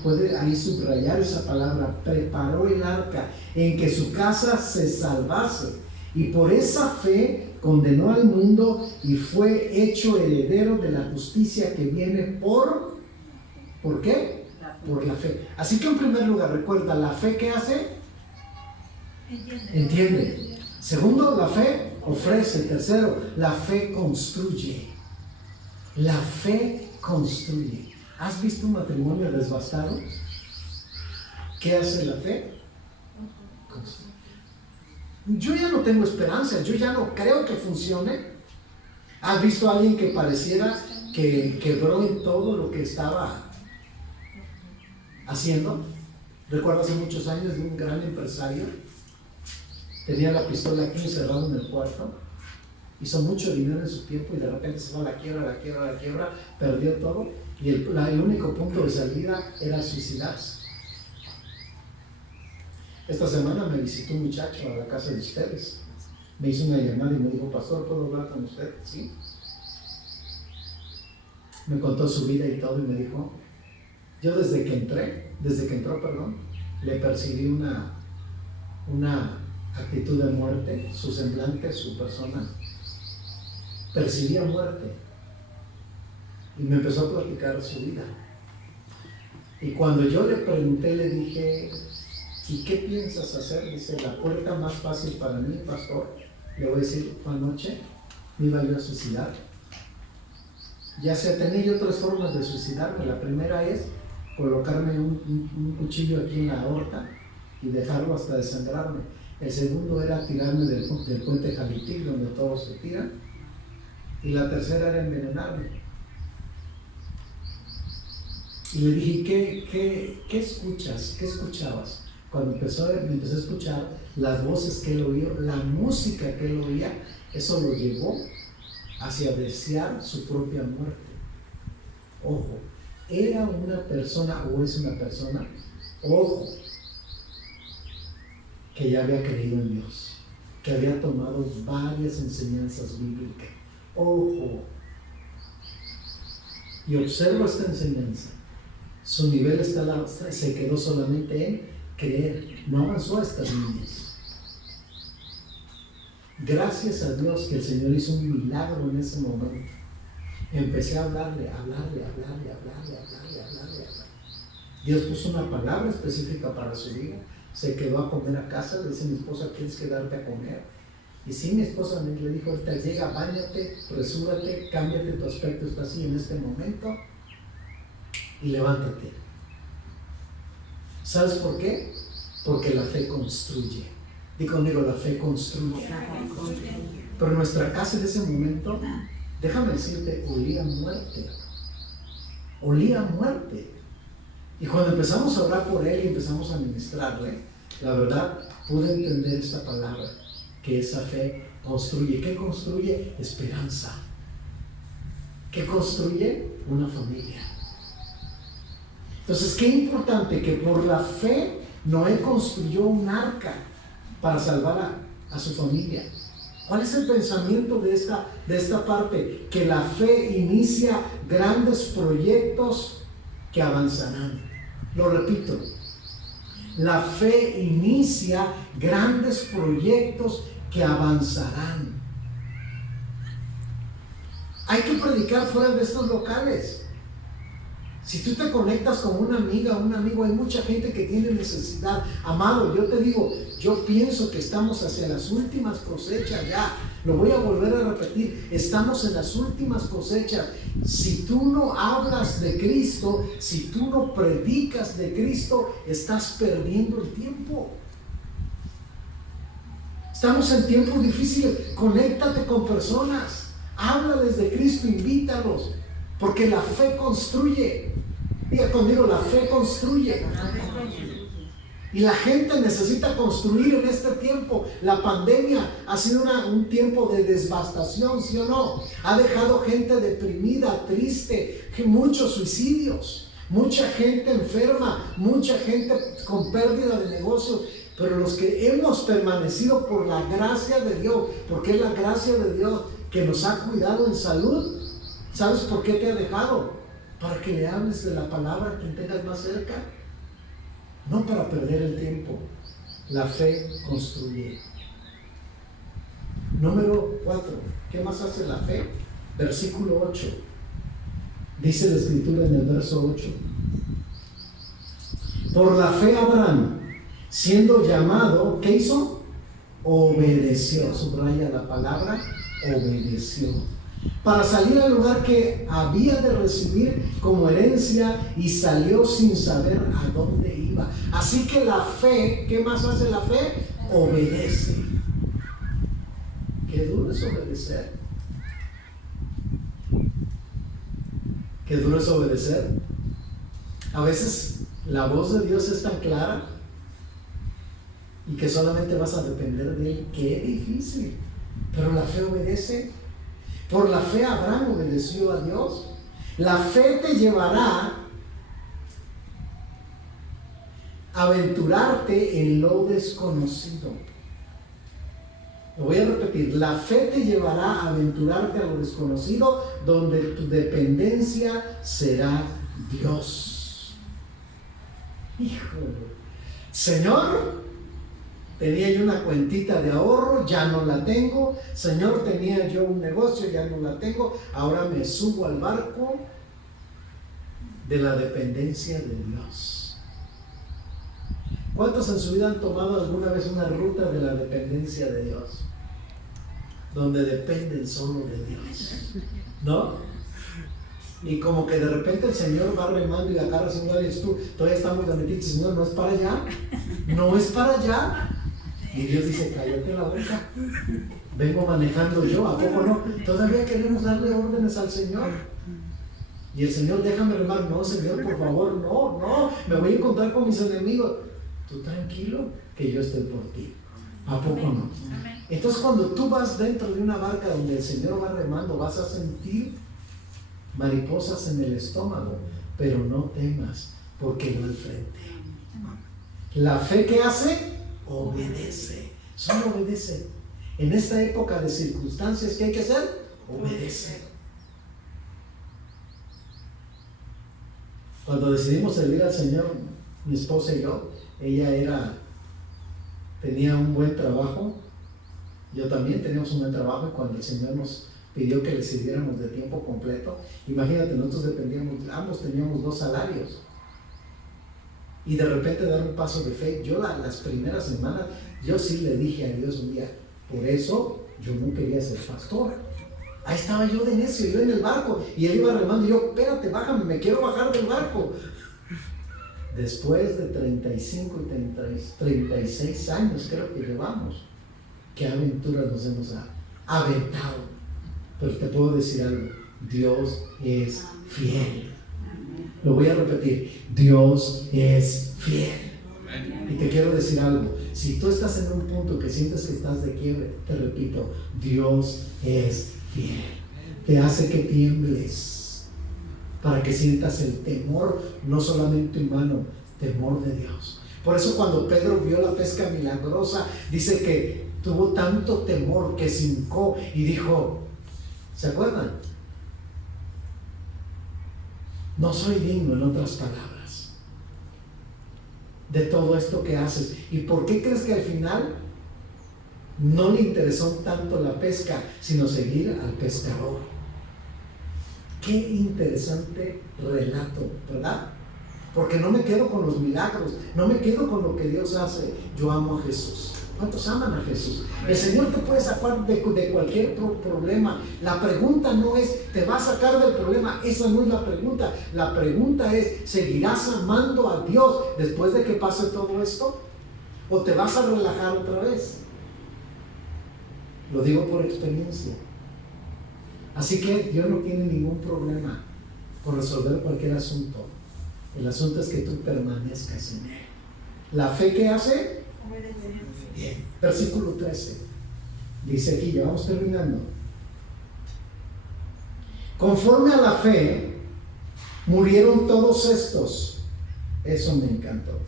Puede ahí subrayar esa palabra, preparó el arca, en que su casa se salvase, y por esa fe condenó al mundo y fue hecho heredero de la justicia que viene ¿por qué? Por la fe. Así que en primer lugar, recuerda, la fe ¿qué hace? Entiende. Segundo, la fe ofrece. Tercero, la fe construye. La fe construye. ¿Has visto un matrimonio desbastado? ¿Qué hace la fe? Construye. Yo ya no tengo esperanza, yo ya no creo que funcione. ¿Has visto a alguien que pareciera que quebró en todo lo que estaba haciendo? Recuerdo hace muchos años de un gran empresario, tenía la pistola aquí encerrado en el cuarto, hizo mucho dinero en su tiempo y de repente se fue a la quiebra, perdió todo y el único punto de salida era suicidarse. Esta semana me visitó un muchacho a la casa de ustedes, me hizo una llamada y me dijo, pastor, ¿puedo hablar con usted? Sí. Me contó su vida y todo y me dijo, yo desde que entró, le percibí una actitud de muerte, su semblante, su persona, percibía muerte. Y me empezó a platicar su vida. Y cuando yo le pregunté, le dije, ¿y qué piensas hacer? Dice, la puerta más fácil para mí, pastor, le voy a decir, fue anoche, me iba yo a suicidar. Ya sea, tenía yo otras formas de suicidarme. La primera es colocarme un cuchillo aquí en la aorta y dejarlo hasta desangrarme. El segundo era tirarme del puente Jalitic, donde todos se tiran. Y la tercera era envenenarme. Y le dije, ¿qué escuchas? ¿Qué escuchabas? Cuando me empecé a escuchar las voces que él oía, la música que él oía, eso lo llevó hacia desear su propia muerte. Ojo, era una persona, o es una persona, ojo, que ya había creído en Dios, que había tomado varias enseñanzas bíblicas. Ojo. Y observa esta enseñanza. Su nivel se quedó solamente en creer, no avanzó a estas líneas. Gracias a Dios que el Señor hizo un milagro en ese momento. Empecé a hablarle. Dios puso una palabra específica para su vida. Se quedó a comer a casa. Le dice mi esposa, ¿quieres quedarte a comer? Y sí, mi esposa le dijo, ahorita llega, báñate, presúrate, cámbiate tu aspecto, está así en este momento y levántate. ¿Sabes por qué? Porque la fe construye. Di conmigo, la fe construye. Pero nuestra casa en ese momento, déjame decirte, olía a muerte. Olía a muerte. Y cuando empezamos a orar por él y empezamos a ministrarle, la verdad, pude entender esta palabra, que esa fe construye. ¿Qué construye? Esperanza. ¿Qué construye? Una familia. Entonces, qué importante que por la fe Noé construyó un arca para salvar a su familia. ¿Cuál es el pensamiento de esta parte? Que la fe inicia grandes proyectos que avanzarán. Lo repito, la fe inicia grandes proyectos que avanzarán. Hay que predicar fuera de estos locales. Si tú te conectas con una amiga o un amigo, hay mucha gente que tiene necesidad. Amado, yo te digo, yo pienso que estamos hacia las últimas cosechas ya. Lo voy a volver a repetir, estamos en las últimas cosechas. Si tú no hablas de Cristo, si tú no predicas de Cristo, estás perdiendo el tiempo. Estamos en tiempos difíciles. Conéctate con personas, háblales de Cristo, invítalos, porque la fe construye. Diga conmigo, la fe construye. Y la gente necesita construir en este tiempo. La pandemia ha sido un tiempo de devastación, ¿sí o no? Ha dejado gente deprimida, triste, muchos suicidios, mucha gente enferma, mucha gente con pérdida de negocios. Pero los que hemos permanecido por la gracia de Dios, porque es la gracia de Dios que nos ha cuidado en salud, ¿sabes por qué te ha dejado? Para que le hables de la palabra a quien tengas más cerca. No para perder el tiempo. La fe construye. Número 4. ¿Qué más hace la fe? Versículo 8. Dice la escritura en el verso 8. Por la fe Abraham, siendo llamado, ¿qué hizo? Obedeció. Subraya la palabra, obedeció. Para salir al lugar que había de recibir como herencia, y salió sin saber a dónde iba. Así que la fe, ¿qué más hace la fe? Obedece. Qué duro es obedecer. Qué duro es obedecer. A veces la voz de Dios es tan clara y que solamente vas a depender de Él. Qué difícil. Pero la fe obedece. Por la fe Abraham obedeció a Dios. La fe te llevará a aventurarte en lo desconocido. Lo voy a repetir. La fe te llevará a aventurarte a lo desconocido, donde tu dependencia será Dios. Híjole. Señor, tenía yo una cuentita de ahorro, ya no la tengo. Señor, tenía yo un negocio, ya no la tengo. Ahora me subo al barco de la dependencia de Dios. ¿Cuántos en su vida han tomado alguna vez una ruta de la dependencia de Dios? Donde dependen solo de Dios, ¿no? Y como que de repente el Señor va remando y agarra sin lugar y dices tú, todavía estamos de metiche, Señor, no es para allá, no es para allá. Y Dios dice, cállate la boca, vengo manejando yo, ¿a poco no? Todavía queremos darle órdenes al Señor. Y el Señor, déjame remar, no, Señor, por favor, no, me voy a encontrar con mis enemigos. Tú tranquilo, que yo estoy por ti. ¿A poco no? Entonces cuando tú vas dentro de una barca donde el Señor va remando, vas a sentir mariposas en el estómago, pero no temas, porque va al frente. La fe que hace, obedece. Solo obedece. En esta época de circunstancias, ¿qué hay que hacer? Obedece. Cuando decidimos servir al Señor, mi esposa y yo, ella tenía un buen trabajo, yo también teníamos un buen trabajo, y cuando el Señor nos pidió que le sirviéramos de tiempo completo, imagínate, nosotros dependíamos, ambos teníamos 2 salarios, y de repente dar un paso de fe. Yo las primeras semanas, yo sí le dije a Dios un día, por eso yo no quería ser pastor. Ahí estaba yo de necio, yo en el barco, y él iba remando, y yo, espérate, bájame, me quiero bajar del barco. Después de 35 y 36 años creo que llevamos, qué aventuras nos hemos aventado. Pero te puedo decir algo, Dios es fiel. Lo voy a repetir, Dios es fiel. Y te quiero decir algo, si tú estás en un punto que sientes que estás de quiebre, te repito, Dios es fiel. Te hace que tiembles para que sientas el temor, no solamente humano, temor de Dios. Por eso cuando Pedro vio la pesca milagrosa, dice que tuvo tanto temor que se hincó y dijo, ¿se acuerdan? No soy digno, en otras palabras, de todo esto que haces. ¿Y por qué crees que al final no le interesó tanto la pesca, sino seguir al pescador? Qué interesante relato, ¿verdad? Porque no me quedo con los milagros, no me quedo con lo que Dios hace. Yo amo a Jesús. ¿Cuántos aman a Jesús? El Señor te puede sacar de cualquier problema. La pregunta no es, ¿te va a sacar del problema? Esa no es la pregunta. La pregunta es, ¿seguirás amando a Dios después de que pase todo esto? ¿O te vas a relajar otra vez? Lo digo por experiencia. Así que Dios no tiene ningún problema por resolver cualquier asunto. El asunto es que tú permanezcas en Él. ¿La fe qué hace? Bien. Versículo 13. Dice aquí, ya vamos terminando. Conforme a la fe, murieron todos estos. Eso me encantó.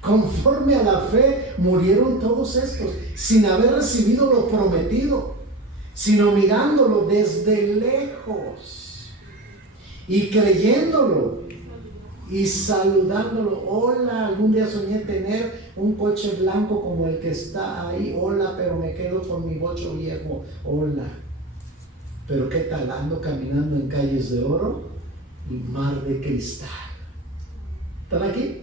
Conforme a la fe, murieron todos estos, sin haber recibido lo prometido, sino mirándolo desde lejos y creyéndolo y saludándolo. Hola, algún día soñé tener un coche blanco como el que está ahí. Hola, pero me quedo con mi bocho viejo. Hola, pero qué tal, ando caminando en calles de oro y mar de cristal. ¿Están aquí?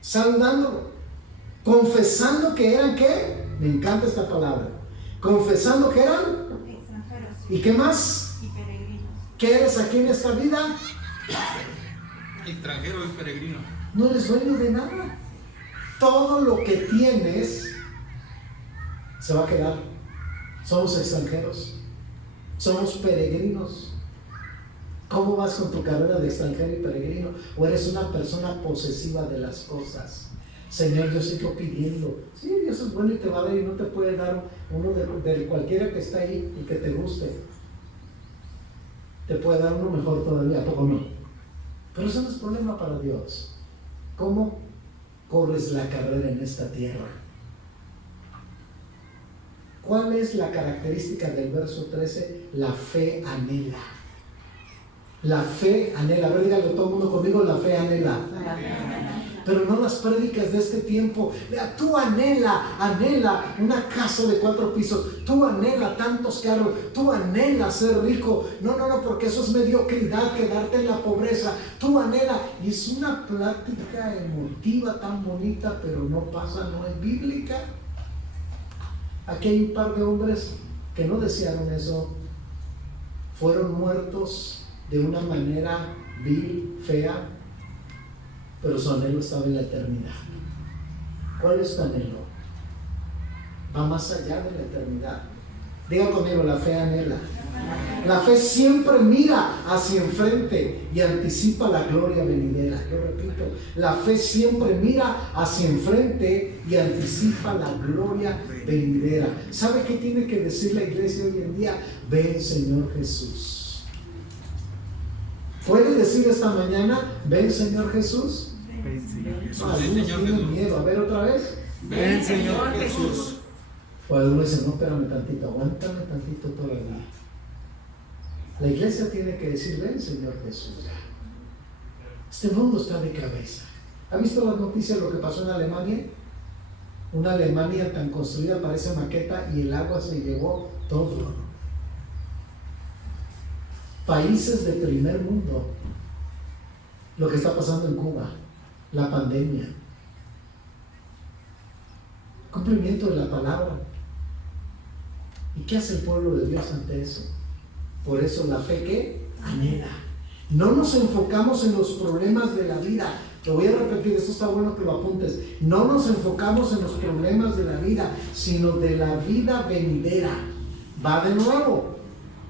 Saludándolo, confesando que eran ¿qué? Me encanta esta palabra. Confesando que eran extranjeros. ¿Y qué más? Y peregrinos. ¿Qué eres aquí en esta vida? Extranjero y peregrino. No eres dueño de nada. Todo lo que tienes se va a quedar. Somos extranjeros. Somos peregrinos. ¿Cómo vas con tu carrera de extranjero y peregrino? ¿O eres una persona posesiva de las cosas? Señor, yo sigo pidiendo. Sí, Dios es bueno y te va a dar, y no te puede dar uno de cualquiera que está ahí y que te guste. Te puede dar uno mejor todavía, ¿a poco no? Pero eso no es problema para Dios. ¿Cómo corres la carrera en esta tierra? ¿Cuál es la característica del verso 13? La fe anhela. La fe anhela. A ver, dígalo todo el mundo conmigo, la fe anhela. Pero no las prédicas de este tiempo. Tú anhela una casa de 4 pisos. Tú anhela tantos carros. Tú anhela ser rico. No, porque eso es mediocridad, quedarte en la pobreza. Tú anhela. Y es una plática emotiva tan bonita, pero no pasa, no es bíblica. Aquí hay un par de hombres que no desearon eso. Fueron muertos de una manera vil, fea, pero su anhelo estaba en la eternidad. ¿Cuál es tu anhelo? Va más allá de la eternidad. Diga conmigo, la fe anhela. La fe siempre mira hacia enfrente y anticipa la gloria venidera. Yo repito, la fe siempre mira hacia enfrente y anticipa la gloria venidera. ¿Sabe qué tiene que decir la iglesia hoy en día? Ven, Señor Jesús. ¿Puede decir esta mañana, ven Señor Jesús? Ven, Señor Jesús. Algunos tienen miedo. A ver otra vez. Ven, Señor Jesús. O algunos dicen, no, espérame tantito, aguántame tantito todavía. La iglesia tiene que decir, ven Señor Jesús. Este mundo está de cabeza. ¿Ha visto las noticias de lo que pasó en Alemania? Una Alemania tan construida, parece maqueta, y el agua se llevó todo. Países de primer mundo. Lo que está pasando en Cuba, la pandemia. Cumplimiento de la palabra. ¿Y qué hace el pueblo de Dios ante eso? Por eso la fe que anhela. No nos enfocamos en los problemas de la vida. Te voy a repetir, esto está bueno que lo apuntes. No nos enfocamos en los problemas de la vida, sino de la vida venidera. Va de nuevo,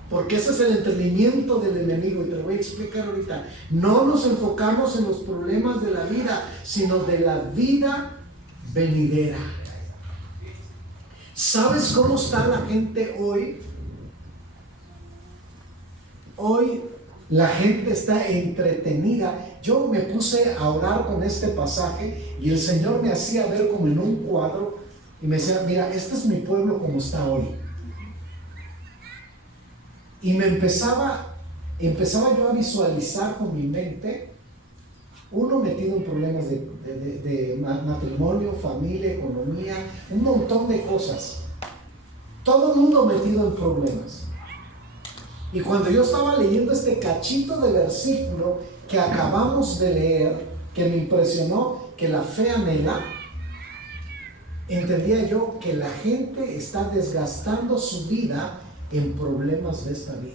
porque ese es el entendimiento del enemigo, y te lo voy a explicar ahorita. No nos enfocamos en los problemas de la vida, sino de la vida venidera. ¿Sabes cómo está la gente hoy? Hoy la gente está entretenida. Yo me puse a orar con este pasaje y el Señor me hacía ver como en un cuadro y me decía, mira, este es mi pueblo como está hoy. Y me empezaba yo a visualizar con mi mente uno metido en problemas de matrimonio, familia, economía, un montón de cosas. Todo el mundo metido en problemas. Y cuando yo estaba leyendo este cachito de versículo que acabamos de leer, que me impresionó, que la fe anhela, entendía yo que la gente está desgastando su vida en problemas de esta vida.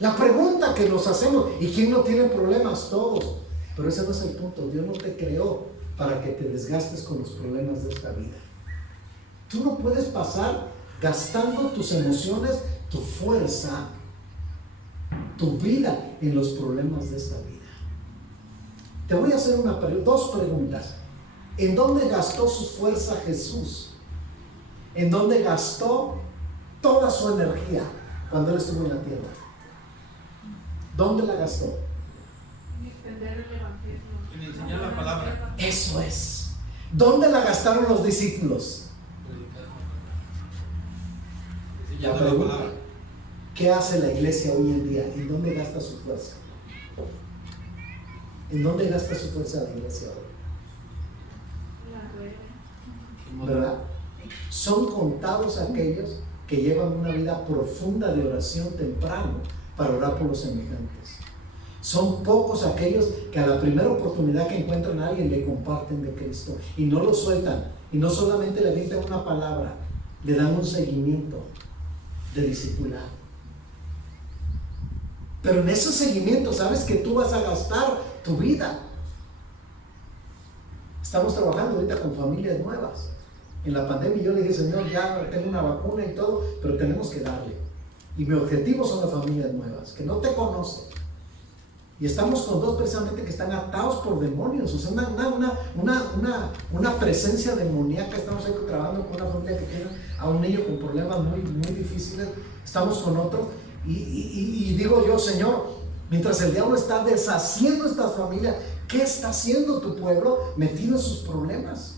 La pregunta que nos hacemos, ¿y quién no tiene problemas? Todos. Pero ese no es el punto. Dios no te creó para que te desgastes con los problemas de esta vida. Tú no puedes pasar gastando tus emociones, tu fuerza, tu vida en los problemas de esta vida. Te voy a hacer dos preguntas. ¿En dónde gastó su fuerza Jesús? ¿En dónde gastó toda su energía cuando Él estuvo en la tierra? ¿Dónde la gastó? En extender el evangelio. En enseñar la palabra. Eso es. ¿Dónde la gastaron los discípulos? Enseñando La la pregunta, palabra. ¿qué hace la iglesia hoy en día? ¿En dónde gasta su fuerza? ¿En dónde gasta su fuerza la iglesia hoy? La rueda. ¿Verdad? Son contados aquellos que llevan una vida profunda de oración temprano para orar por los semejantes. Son pocos aquellos que a la primera oportunidad que encuentran a alguien le comparten de Cristo y no lo sueltan, y no solamente le dicen una palabra, le dan un seguimiento de discipulado. Pero en ese seguimiento sabes que tú vas a gastar tu vida. Estamos trabajando ahorita con familias nuevas. En la pandemia yo le dije, Señor, ya tengo una vacuna y todo, pero tenemos que darle. Y mi objetivo son las familias nuevas, que no te conocen. Y estamos con dos precisamente que están atados por demonios. O sea, una presencia demoníaca. Estamos ahí trabajando con una familia que tiene a un niño con problemas muy, muy difíciles. Estamos con otro. Y digo yo, Señor, mientras el diablo está deshaciendo estas familias, ¿qué está haciendo tu pueblo metido en sus problemas?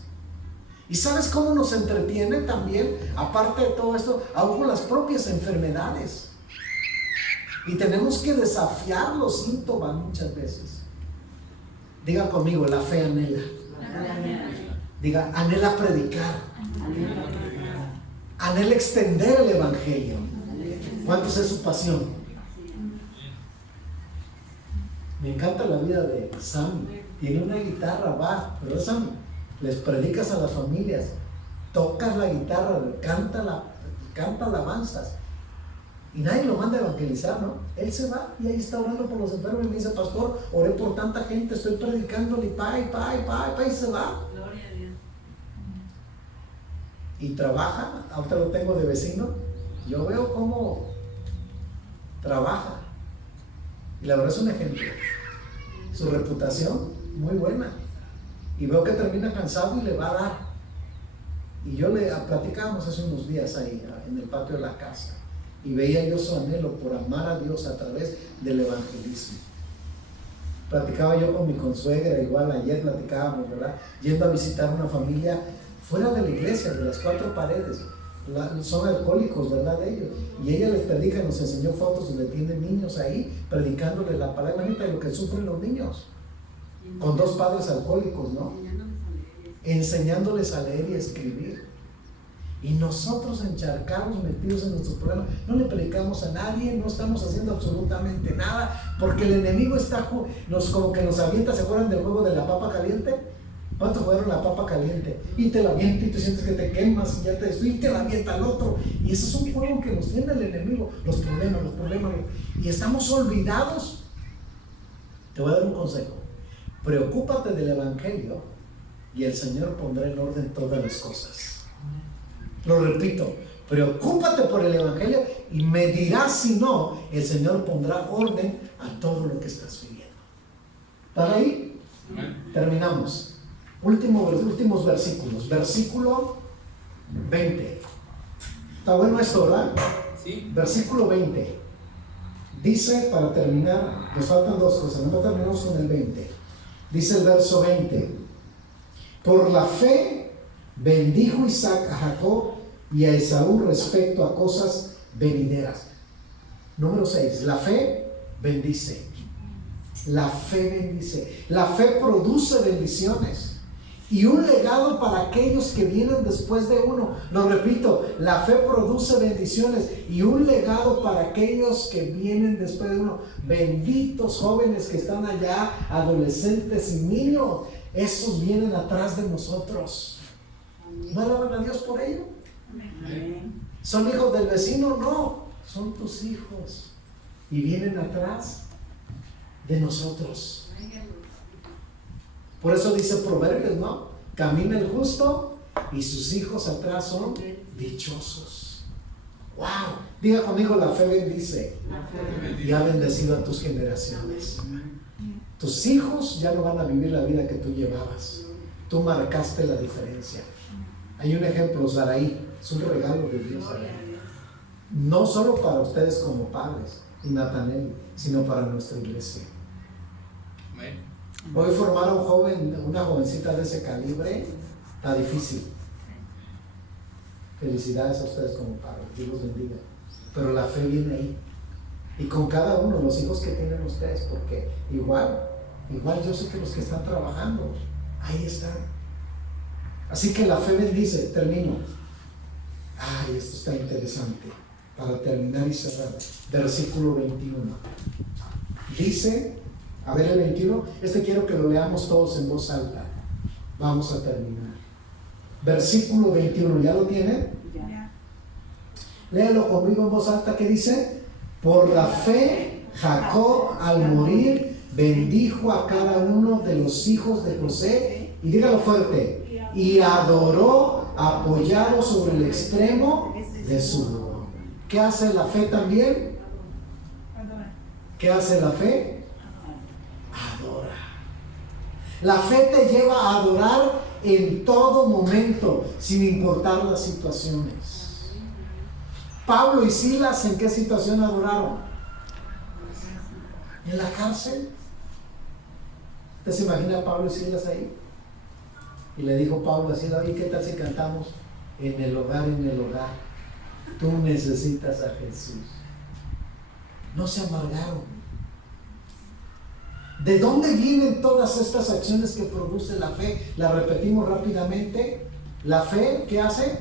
¿Y sabes cómo nos entretiene también, aparte de todo esto, aún con las propias enfermedades? Y tenemos que desafiar los síntomas muchas veces. Diga conmigo, la fe anhela. Diga, anhela predicar. Anhela extender el evangelio. ¿Cuántos es su pasión? Me encanta la vida de Sam. Tiene una guitarra, va, pero Sam, les predicas a las familias, tocas la guitarra, canta alabanzas, y nadie lo manda a evangelizar, ¿no? Él se va y ahí está orando por los enfermos y me dice, pastor, oré por tanta gente, estoy predicándole, y se va. Gloria a Dios. Y trabaja, ahorita lo tengo de vecino, yo veo cómo trabaja, y la verdad es un ejemplo. Su reputación muy buena, y veo que termina cansado y le va a dar. Y yo le platicábamos hace unos días ahí en el patio de la casa, y veía yo su anhelo por amar a Dios a través del evangelismo. Platicaba yo con mi consuegra, igual ayer platicábamos, ¿verdad? Yendo a visitar una familia fuera de la iglesia, de las 4 paredes. Son alcohólicos, ¿verdad? De ellos. Y ella les predica, nos enseñó fotos donde tienen niños ahí, predicándole la palabra de lo que sufren los niños. Con 2 padres alcohólicos, ¿no? Enseñándoles a leer y a escribir. Y nosotros encharcados, metidos en nuestros problemas, no le predicamos a nadie, no estamos haciendo absolutamente nada, porque el enemigo está como que nos avienta. ¿Se acuerdan del juego de la papa caliente? ¿Cuántos jugaron la papa caliente? Y te la avienta y tú sientes que te quemas y ya te destruye, y te la avienta al otro. Y ese es un juego que nos tiene el enemigo, los problemas. Y estamos olvidados. Te voy a dar un consejo. Preocúpate del evangelio y el Señor pondrá en orden todas las cosas. Lo repito, preocúpate por el evangelio y me dirás si no, el Señor pondrá orden a todo lo que estás viviendo. ¿Están ahí? Terminamos. Últimos versículos. Versículo 20. ¿Está bueno esto, verdad? Sí. Versículo 20. Dice, para terminar, nos faltan 2 cosas, no terminamos con el 20. Dice el verso 20: por la fe bendijo Isaac a Jacob y a Esaú respecto a cosas venideras. Número 6. La fe bendice. La fe bendice. La fe produce bendiciones y un legado para aquellos que vienen después de uno. Lo repito, la fe produce bendiciones y un legado para aquellos que vienen después de uno. Benditos jóvenes que están allá, adolescentes y niños, esos vienen atrás de nosotros. ¿No alaban a Dios por ello? ¿Son hijos del vecino? No, son tus hijos y vienen atrás de nosotros. Por eso dice Proverbios, ¿no? Camina el justo y sus hijos atrás son dichosos. ¡Wow! Diga conmigo, la fe bendice y ha bendecido a tus generaciones. Tus hijos ya no van a vivir la vida que tú llevabas. Tú marcaste la diferencia. Hay un ejemplo, Saraí, es un regalo de Dios, Saraí. No solo para ustedes como padres y Natanel, sino para nuestra iglesia. Hoy formar a un joven, una jovencita de ese calibre, está difícil. Felicidades a ustedes como padres, Dios los bendiga. Pero la fe viene ahí. Y con cada uno, los hijos que tienen ustedes, porque igual yo sé que los que están trabajando, ahí están. Así que la fe bendice. Termino. Ay, esto está interesante. Para terminar y cerrar. Versículo 21. Dice, a ver el 21, quiero que lo leamos todos en voz alta. Vamos a terminar. Versículo 21, ¿ya lo tienen? Ya. Léalo conmigo en voz alta. ¿Qué dice? Por la fe, Jacob al morir bendijo a cada uno de los hijos de José, y dígalo fuerte, y adoró apoyado sobre el extremo de su mano. ¿Qué hace la fe también? ¿Qué hace la fe? Adora. La fe te lleva a adorar en todo momento, sin importar las situaciones. Pablo y Silas, ¿en qué situación adoraron? ¿En la cárcel? ¿Usted se imagina a Pablo y Silas ahí? Y le dijo Pablo a Silas: ¿y qué tal si cantamos en el hogar, en el hogar? Tú necesitas a Jesús. No se amargaron. ¿De dónde vienen todas estas acciones que produce la fe? La repetimos rápidamente. La fe, ¿qué hace?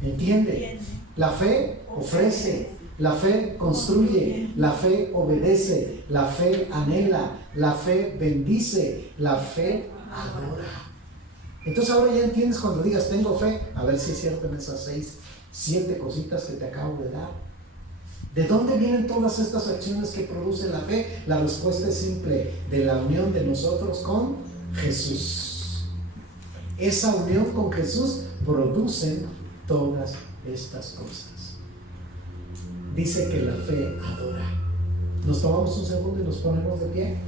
Entiende. La fe ofrece. La fe construye. La fe obedece. La fe anhela. La fe bendice. La fe adora. Entonces ahora ya entiendes cuando digas tengo fe. A ver si es cierto en esas 7 cositas que te acabo de dar. ¿De dónde vienen todas estas acciones que produce la fe? La respuesta es simple: de la unión de nosotros con Jesús. Esa unión con Jesús produce todas estas cosas. Dice que la fe adora. Nos tomamos un segundo y nos ponemos de pie.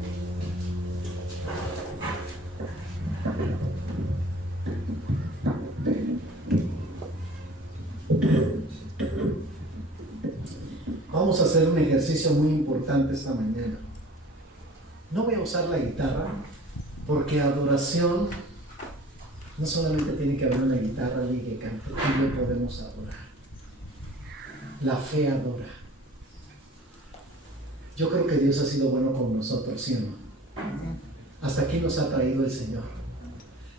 Vamos a hacer un ejercicio muy importante esta mañana. No voy a usar la guitarra porque adoración no solamente tiene que haber una guitarra y que cante, tú y yo podemos adorar. La fe adora. Yo creo que Dios ha sido bueno con nosotros, ¿sí o no? Hasta aquí nos ha traído el Señor.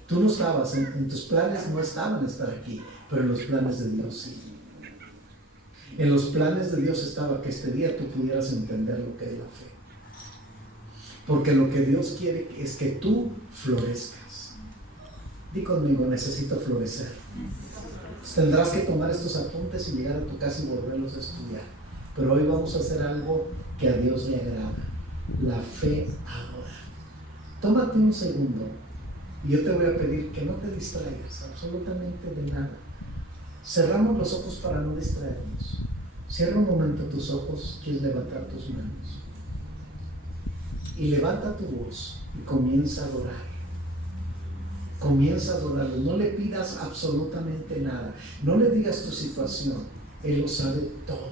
Tú no estabas, en tus planes no estaban estar aquí, pero en los planes de Dios sí. En los planes de Dios estaba que este día tú pudieras entender lo que es la fe. Porque lo que Dios quiere es que tú florezcas. Di conmigo, necesito florecer. Tendrás que tomar estos apuntes y llegar a tu casa y volverlos a estudiar. Pero hoy vamos a hacer algo que a Dios le agrada. La fe adora. Tómate un segundo y yo te voy a pedir que no te distraigas absolutamente de nada. Cerramos los ojos para no distraernos. Cierra un momento tus ojos, quieres levantar tus manos. Y levanta tu voz y comienza a adorar. Comienza a adorarlo. No le pidas absolutamente nada. No le digas tu situación. Él lo sabe todo.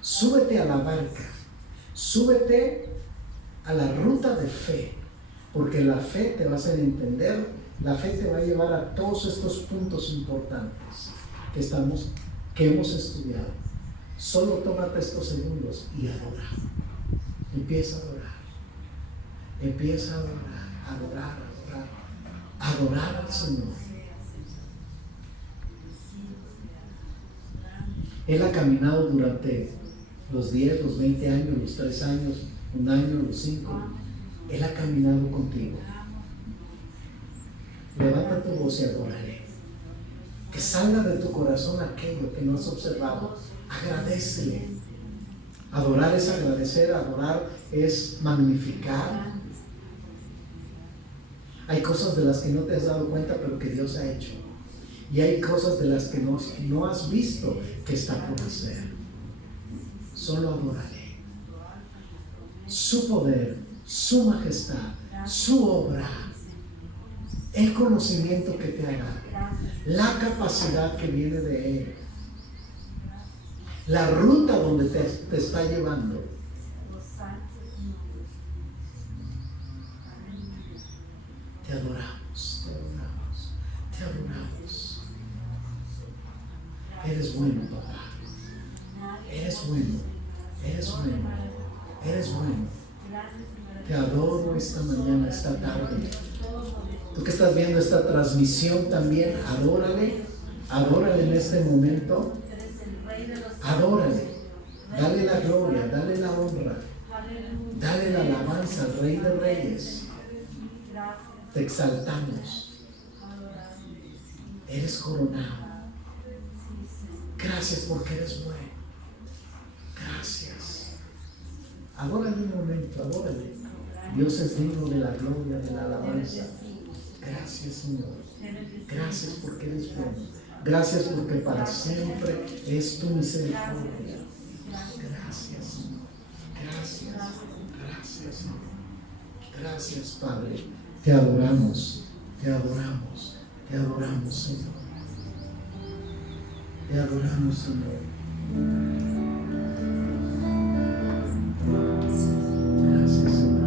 Súbete a la barca. Súbete a la ruta de fe. Porque la fe te va a hacer entender. La fe te va a llevar a todos estos puntos importantes que hemos estudiado. Solo tómate estos segundos y adora. Empieza a adorar. Empieza a adorar, adorar, adorar. Adorar al Señor. Él ha caminado durante los 10, los 20 años, los 3 años, un año, los 5. Él ha caminado contigo. Levanta tu voz y adoraré. Que salga de tu corazón aquello que no has observado. Agradécele. Adorar es agradecer, adorar es magnificar. Hay cosas de las que no te has dado cuenta, pero que Dios ha hecho. Y hay cosas de las que no has visto que está por hacer. Solo adoraré. Su poder, su majestad, su obra, el conocimiento que te hará, la capacidad que viene de Él, la ruta donde te está llevando. Te adoramos, te adoramos, te adoramos. Eres bueno, papá. Eres bueno, eres bueno, eres bueno. Te adoro esta mañana, esta tarde. Tú que estás viendo esta transmisión también, adórale, adórale en este momento. Adórale, dale la gloria, dale la honra, dale la alabanza al Rey de Reyes. Te exaltamos. Eres coronado. Gracias porque eres bueno. Gracias. Adórale un momento, adórale. Dios es digno de la gloria, de la alabanza. Gracias, Señor. Gracias porque eres bueno. Gracias porque para siempre es tu misericordia. Gracias, Señor. Gracias. Gracias, Señor. Gracias, Padre. Te adoramos, te adoramos, te adoramos, Señor. Te adoramos, Señor. Gracias, Señor.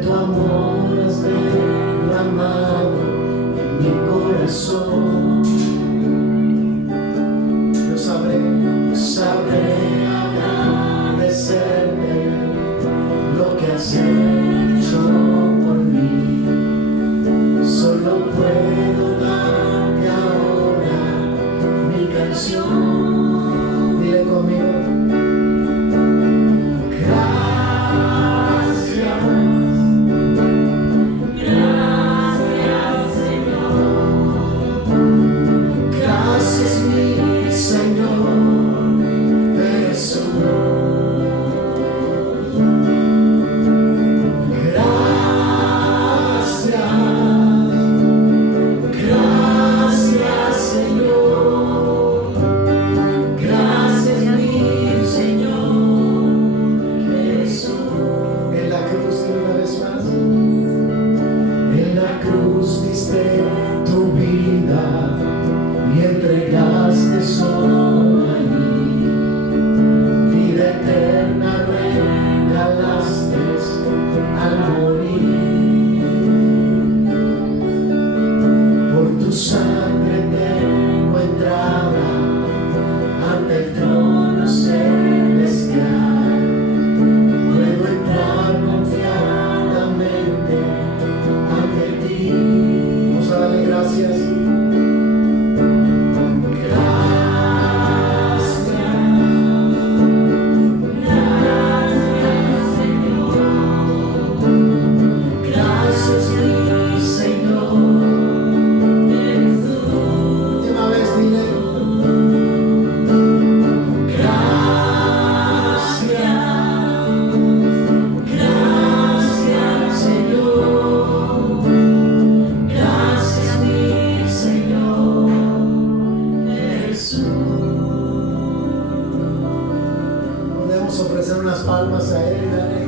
Tu amor has derramado en mi corazón. Yo sabré agradecerte lo que has hecho por mí. Solo puedo darte ahora mi canción. Dile conmigo. Ofrecer unas palmas a Él.